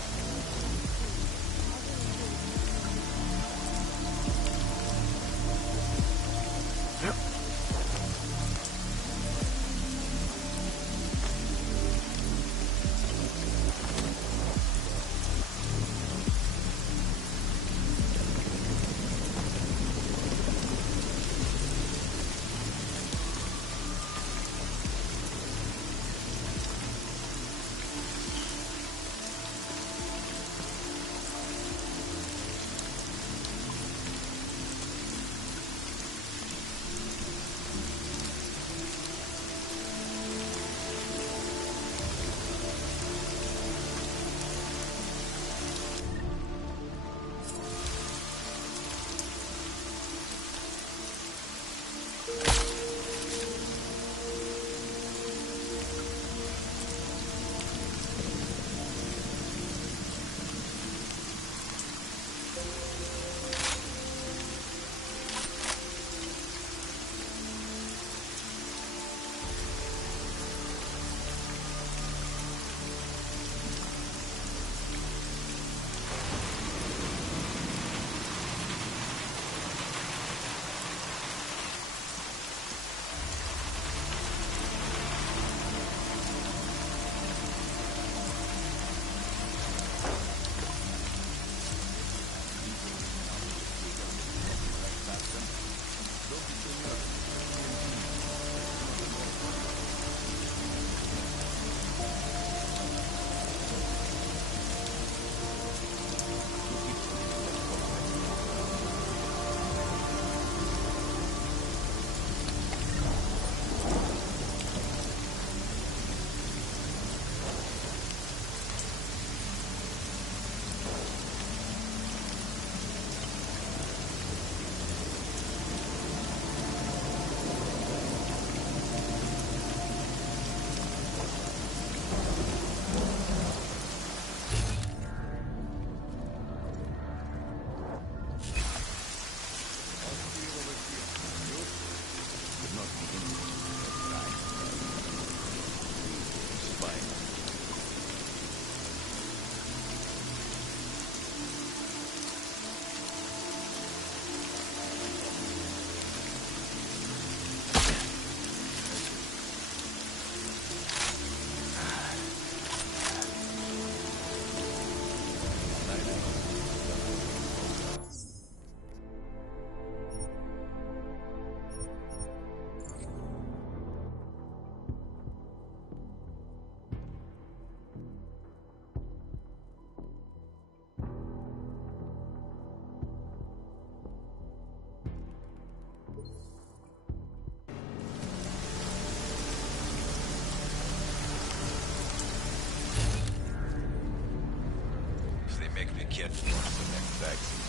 Make me catch one of the next vaccine.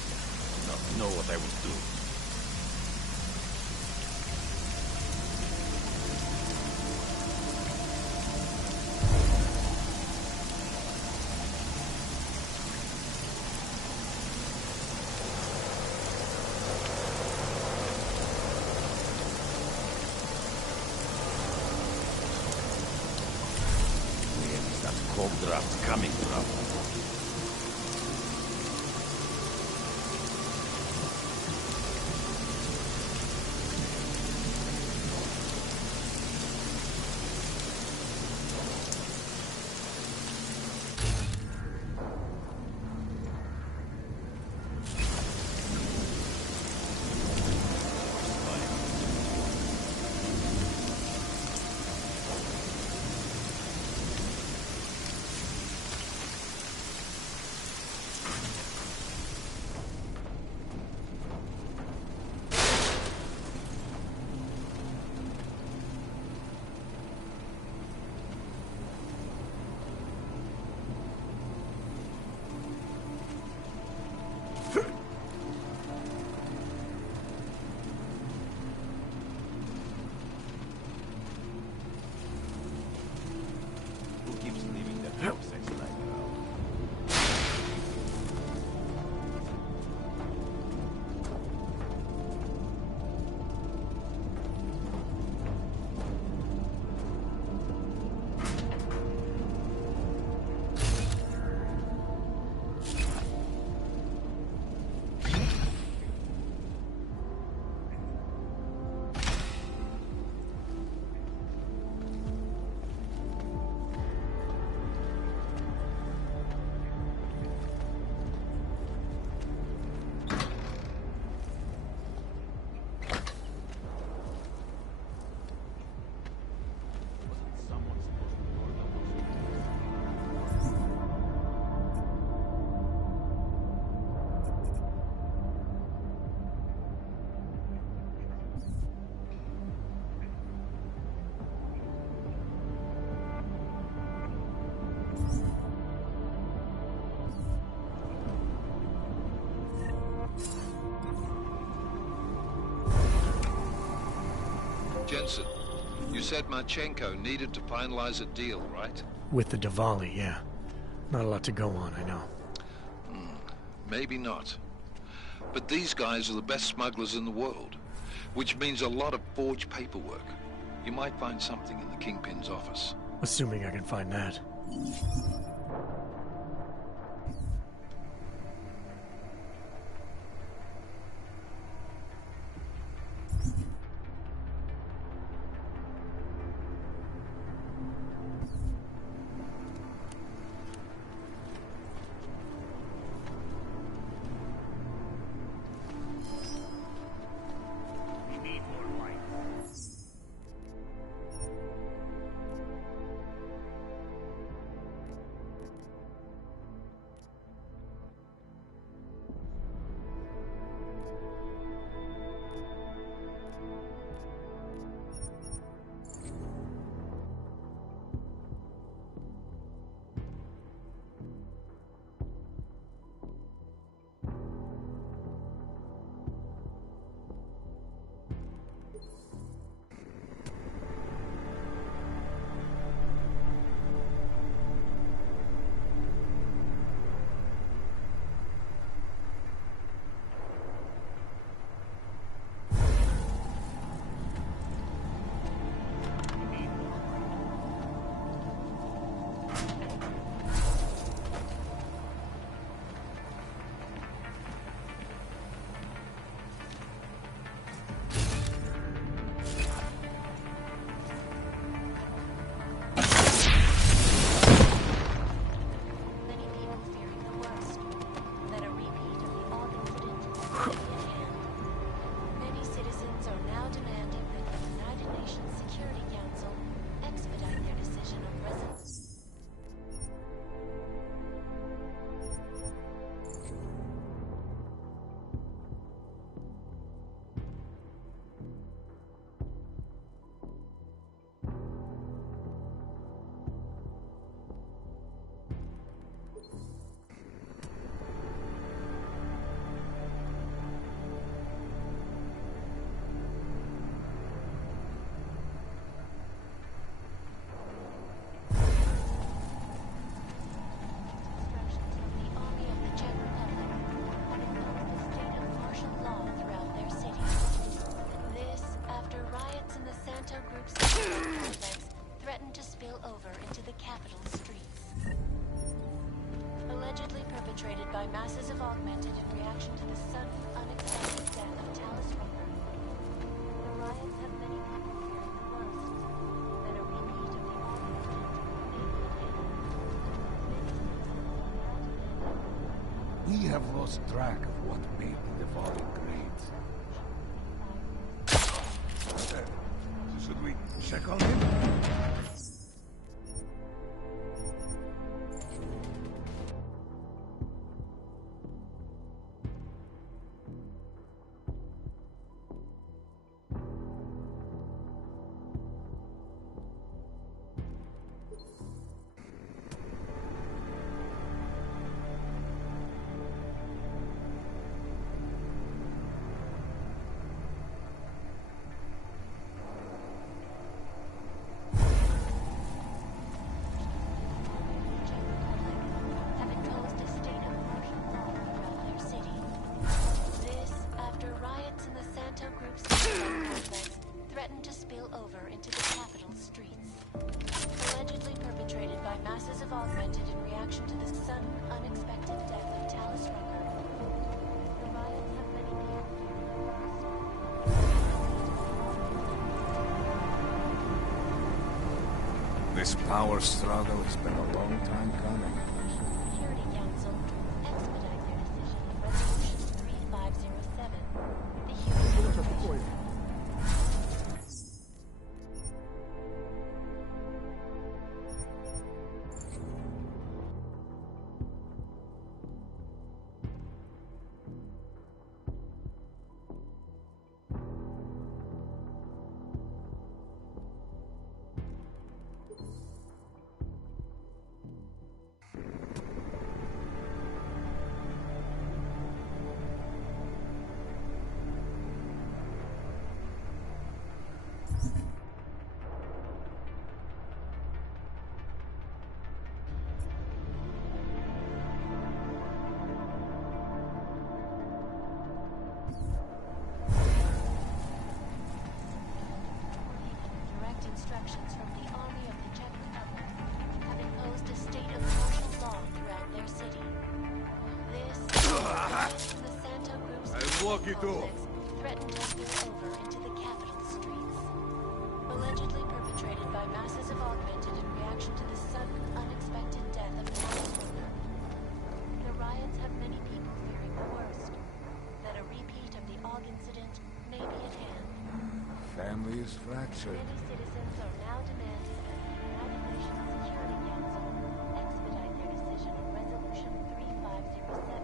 I know what I will do. Where is that cold draft coming from? Jensen, you said Marchenko needed to finalize a deal, right? With the Diwali, yeah. Not a lot to go on, I know. Maybe not. But these guys are the best smugglers in the world, which means a lot of forged paperwork. You might find something in the Kingpin's office. Assuming I can find that. threatened to spill over into the capital streets. Allegedly perpetrated by masses of augmented in reaction to the sudden, unexpected death of Talus Rucker. The riots have many people fearing the worst, that a repeat of the augmented may be at hand. We have lost track of what made the Diwali great. Should we check on him? Threatened to spill over into the capital streets. Allegedly perpetrated by masses of augmented in reaction to the sudden, unexpected death of Talus Rucker. The riots have many people fearing the worst. This power struggle has been a long time coming. Security Council, expedite their decision of Resolution 3507. The human walk it off. Threatened to spill over into the capital streets. Allegedly perpetrated by masses of augmented in reaction to the sudden, unexpected death of the owner. The riots have many people fearing the worst. That a repeat of the AUG incident may be at hand. Family is fractured. Many citizens are now demanding that the United Nations Security Council expedite their decision on Resolution 3507,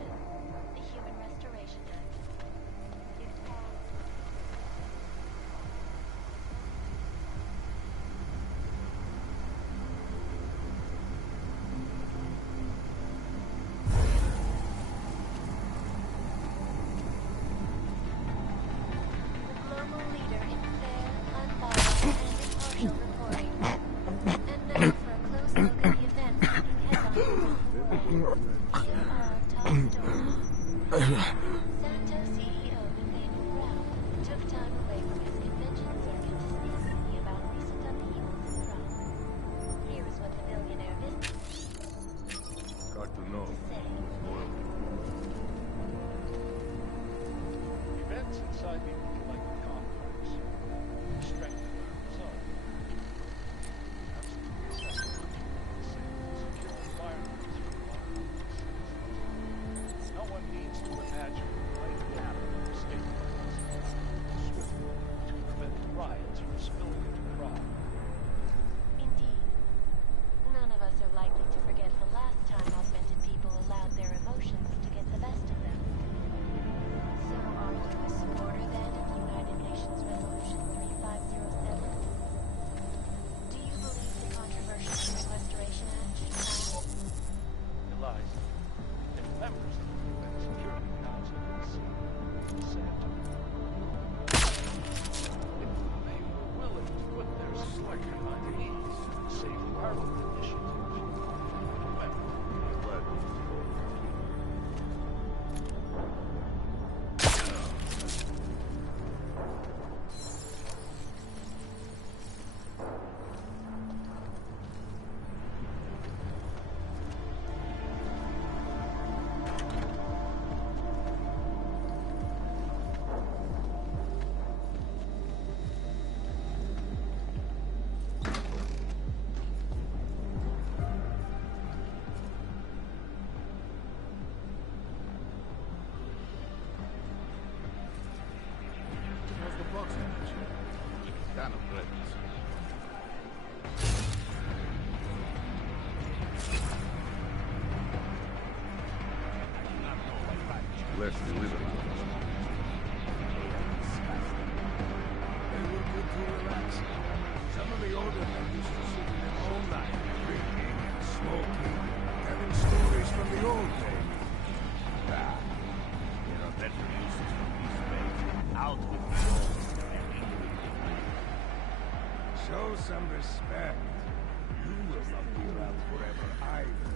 the Human Restoration Act. It calls... The global leader in fair, unbiased, and impartial reporting. And now for a close look at the events making headlines around the world. Here are top stories. Santo CEO Nathaniel Brown took time away from his convention circuit to speak with me about recent upheavals in Prague. Here is what the billionaire Got to know. Events inside the collective complex strengthen the result. Secure environments for all citizens. No one needs to imagine what might happen if the state swiftly to prevent riots from spilling into Prague. Indeed. None of us are likely to forget the last time augmented people allowed their emotions to get the best of them. So are you a supporter then of United Nations Resolution 3507? Do you believe the controversial Human Restoration Act should pass? Eliza, if members of the UN Security Council can see the same if they were willing to put their support behind these safe harbor initiatives, well, How's the box damage? Kind of threatens. Let's deliver. They were good to relax. Some of the older men used to sit in their own night, drinking and smoking, telling stories from the old days. Ah, there are better uses for these days. Out with the old and in with the new. Show some respect. You will not be around forever either.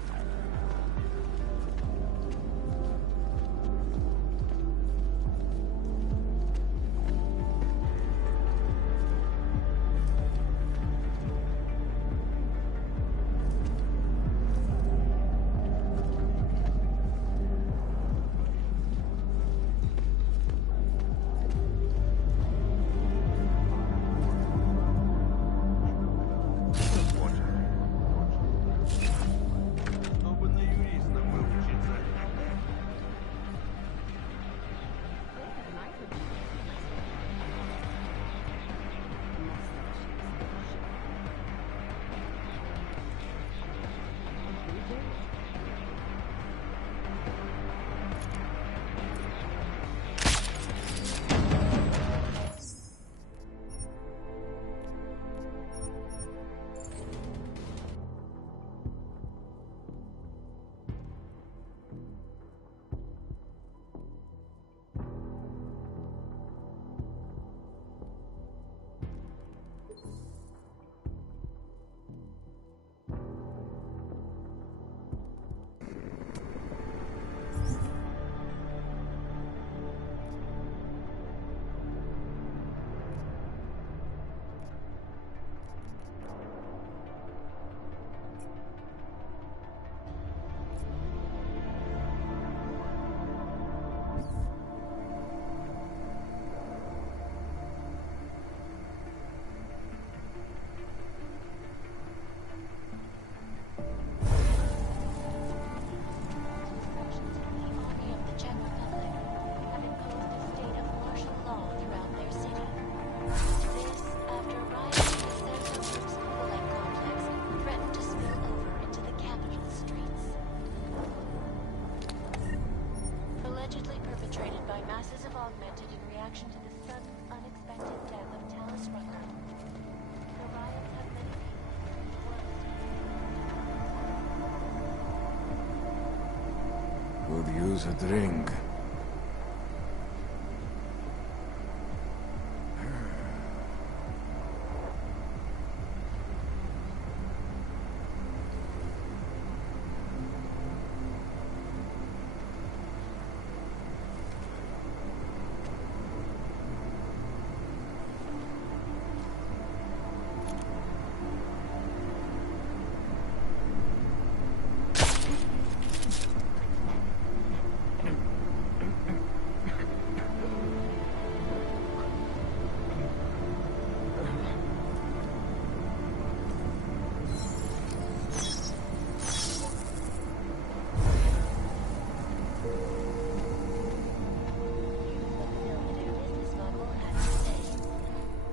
allegedly perpetrated by masses of augmented in reaction to the sudden, unexpected death of Tallis Rucker. The riots have many people. Could use a drink.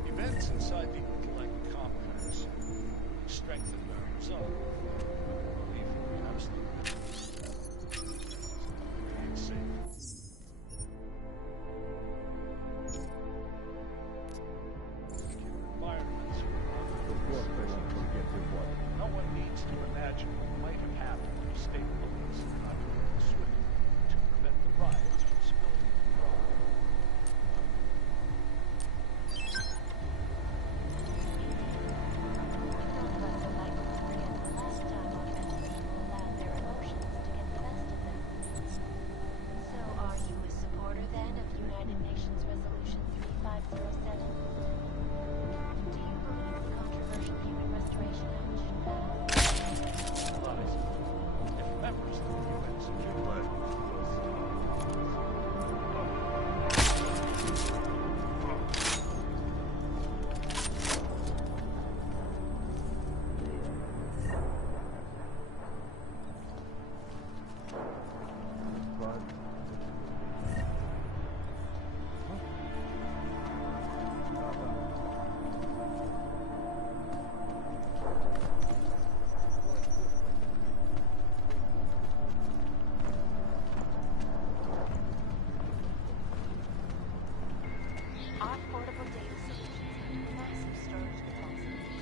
Events inside the Intellect complex strengthened our resolve. Believe me, absolutely. Remain safe. Secure environments Of course they won't forget your what. No one needs to imagine what might have happened if state police had not moved swiftly to prevent the riots from spilling into Prague. So are you a supporter then of United Nations Resolution 3507? Do you believe the controversial Human Restoration Act should pass? Lies. If members of the UN Security Our portable data solutions have massive storage capacities,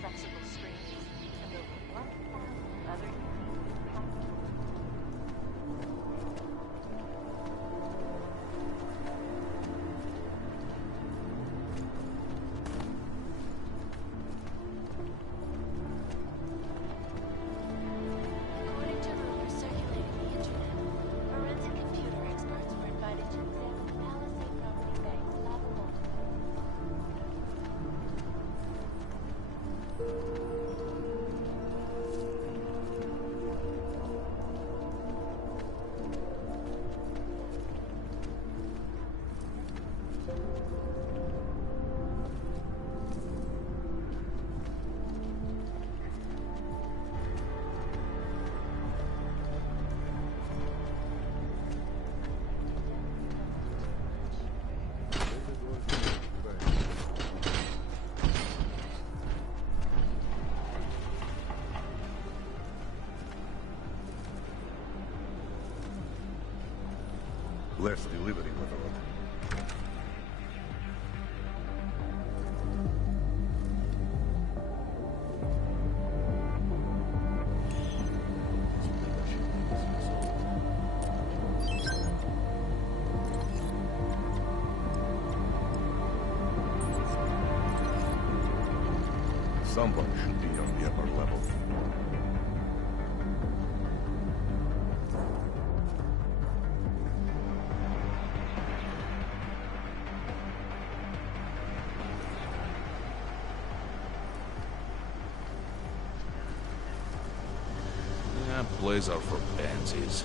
flexible screens, and over 1,000 other unique practical. According to rumors circulating the internet, forensic computer experts were invited to examine the Palisade Property Bank's lava vault. Bless the liberty with her. Someone should be on the upper level. Plays are for pansies.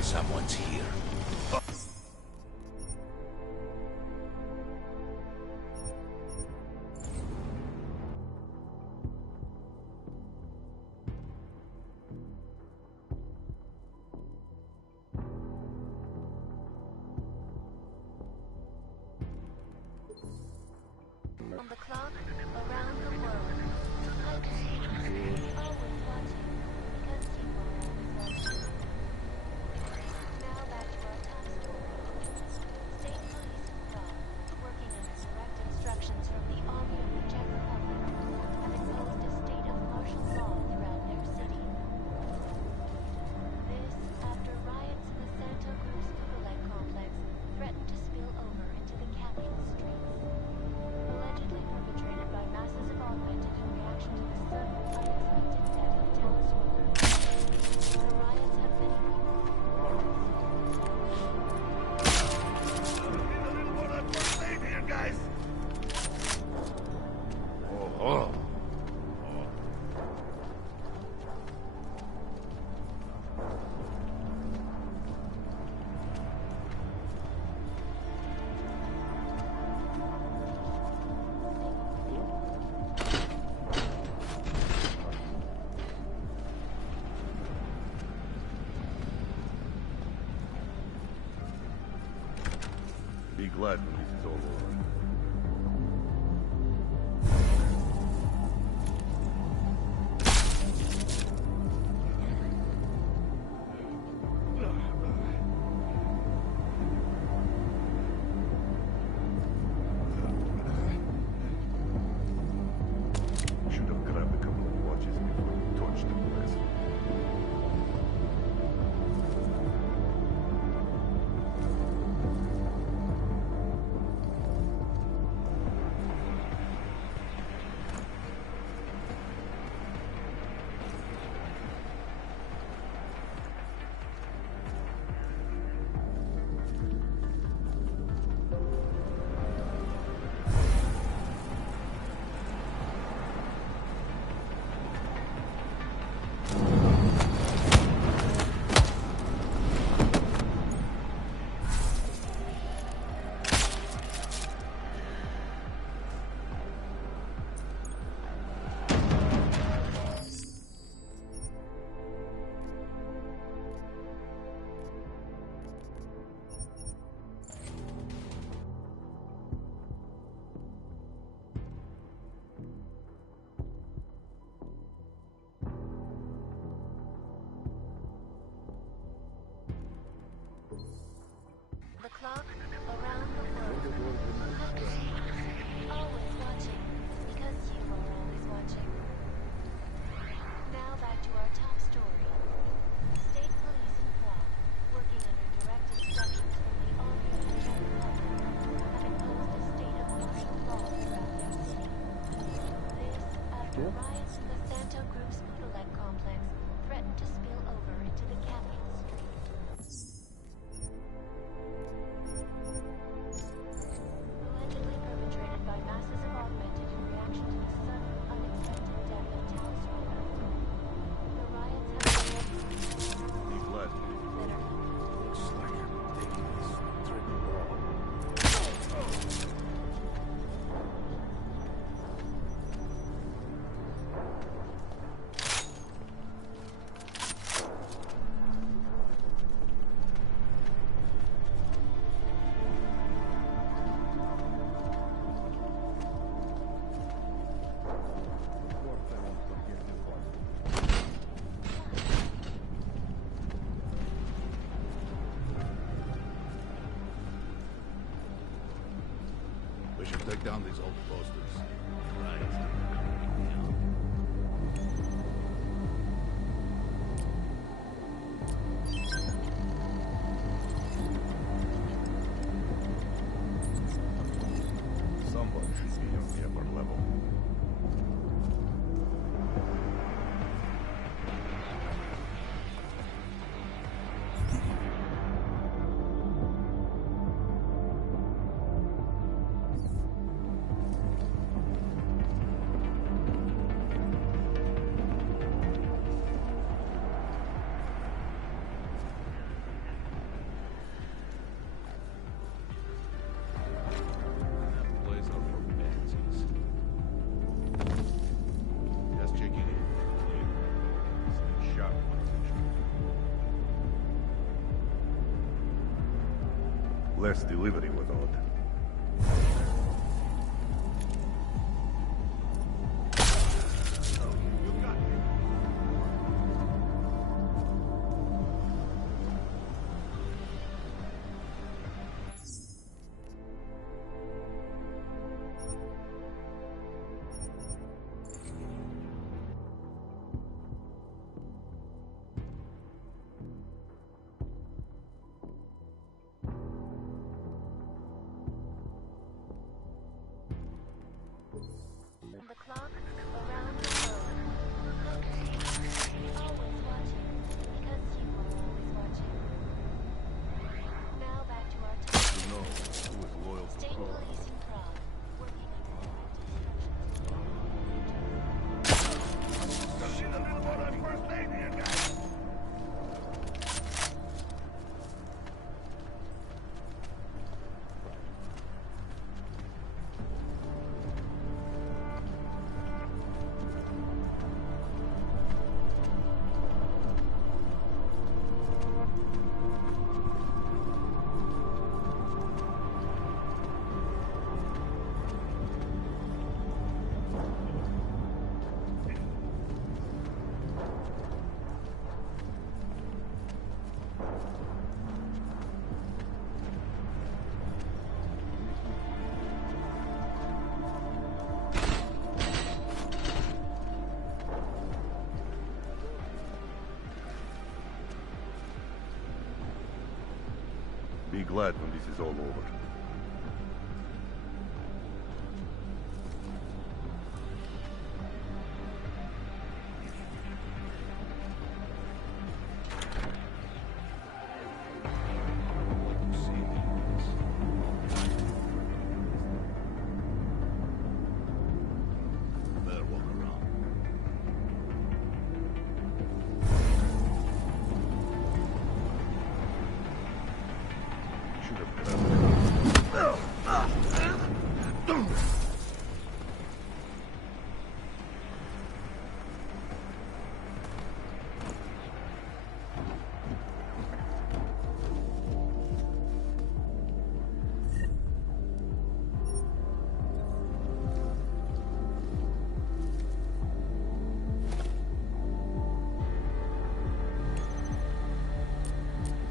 Someone's here. On the clock, around the world. Always watching, because you are always watching. Be glad when this is all over. Should have grabbed a couple of watches before we torched the place. The clock around the world. Always watching, because you are always watching. Now back to our top story. State police in Prague, working under direct instructions from the army of the Czech Republic, have imposed a state of martial law throughout their city. This after riots in the Santo Group's Budalek complex threatened to spill over into the capital street. Allegedly perpetrated by masses of augmented in reaction to the sudden, unexpected death of Tal Square. The riots have Be glad. Looks like I'm taking this trip wrong. We should take down these old posters. Right. Someone should be on the upper level. Blaze out for pansies. Just checking in. Stay sharp, less delivery was odd. Be glad when this is all over.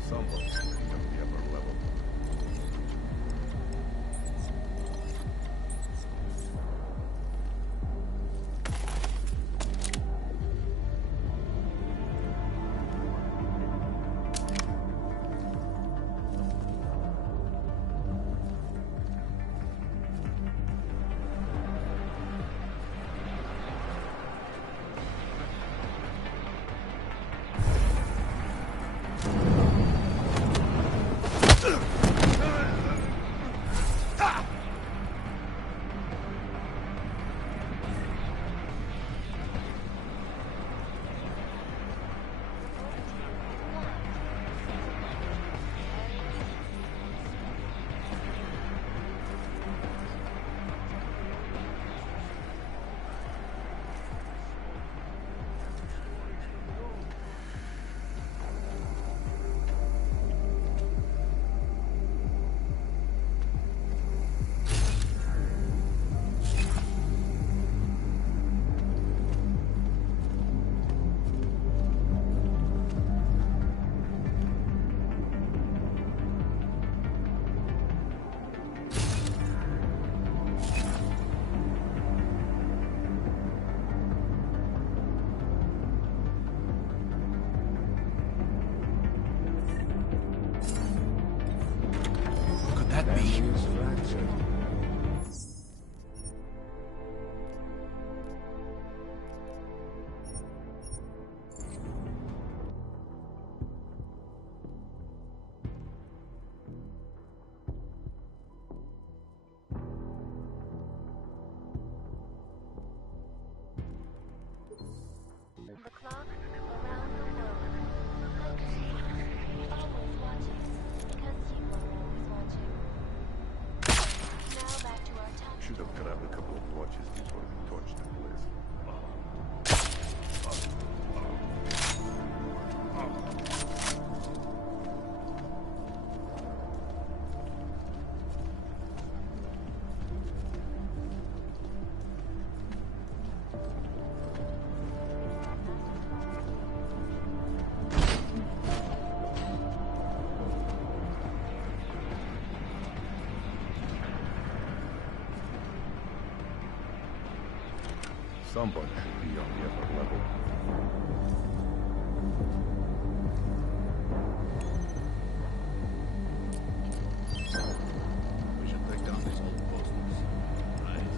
Someone should be on the upper level. Should have grabbed a couple of watches before we torched the place. Someone should be on the upper level. We should break down these old posters. Right?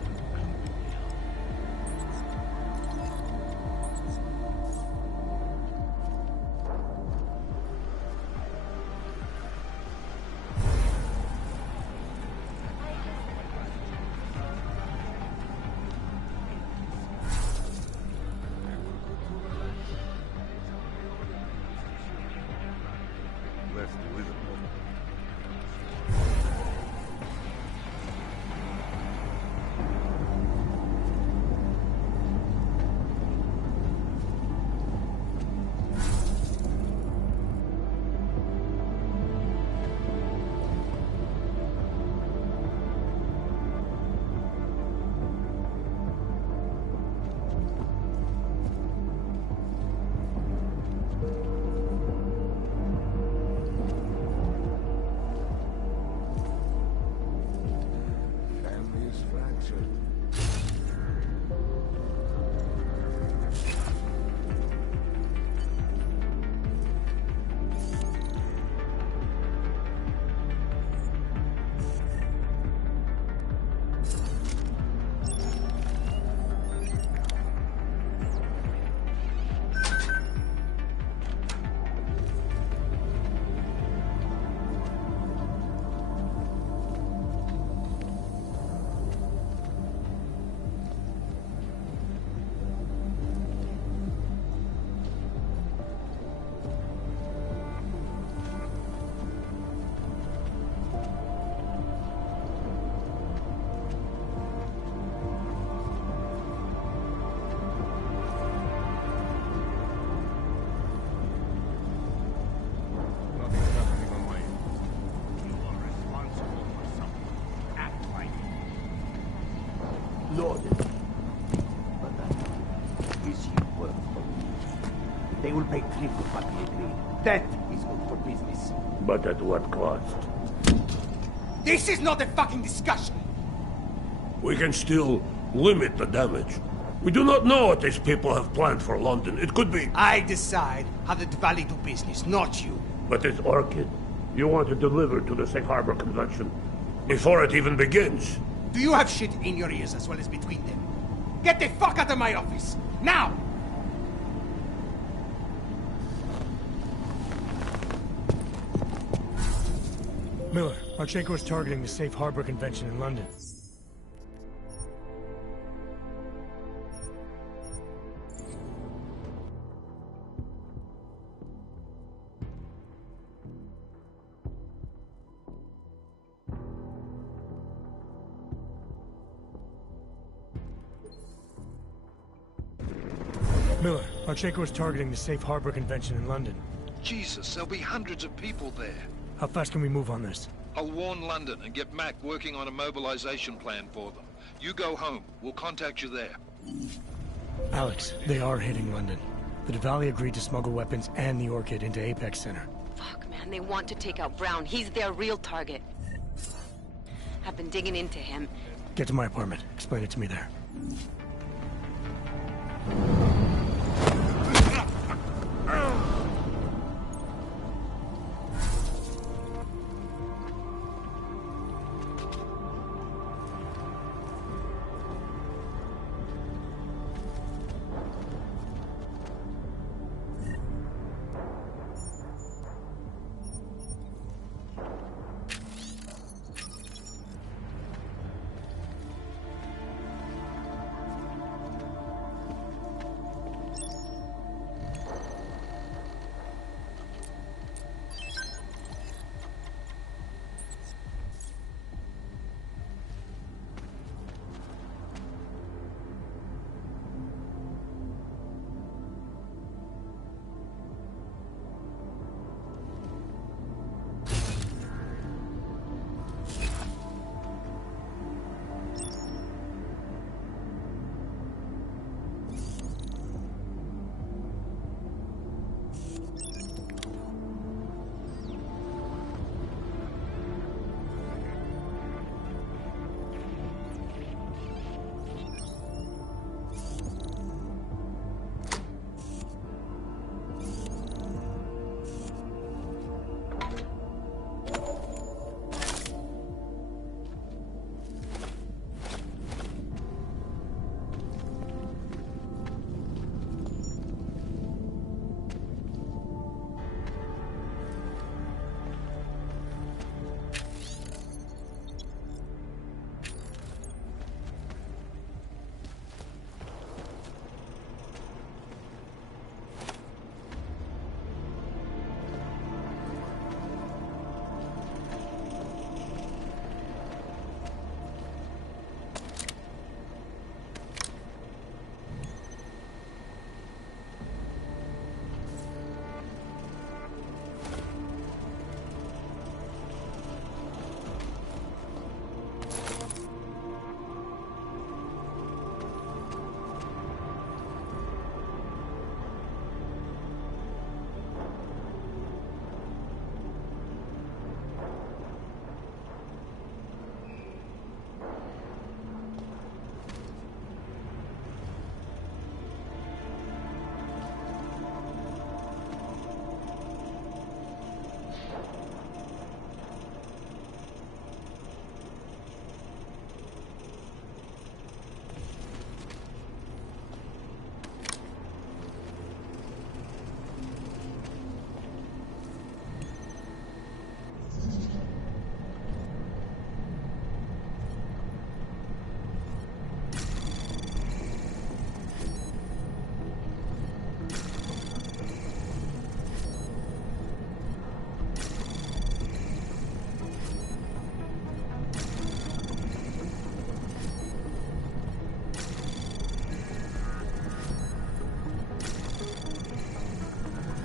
Let's do it. agree. That is good for business. But at what cost? This is not a fucking discussion! We can still limit the damage. We do not know what these people have planned for London. It could be... I decide how the Valley do business, not you. But it's Orchid. You want to deliver to the Safe Harbor Convention before it even begins. Do you have shit in your ears as well as between them? Get the fuck out of my office! Now! Miller, Marchenko is targeting the Safe Harbor Convention in London. Miller, Marchenko is targeting the Safe Harbor Convention in London. Jesus, there'll be hundreds of people there. How fast can we move on this? I'll warn London and get Mac working on a mobilization plan for them. You go home. We'll contact you there. Alex, they are hitting London. The Diwali agreed to smuggle weapons and the Orchid into Apex Center. Fuck, man, they want to take out Brown. He's their real target. I've been digging into him. Get to my apartment. Explain it to me there.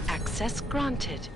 Access granted.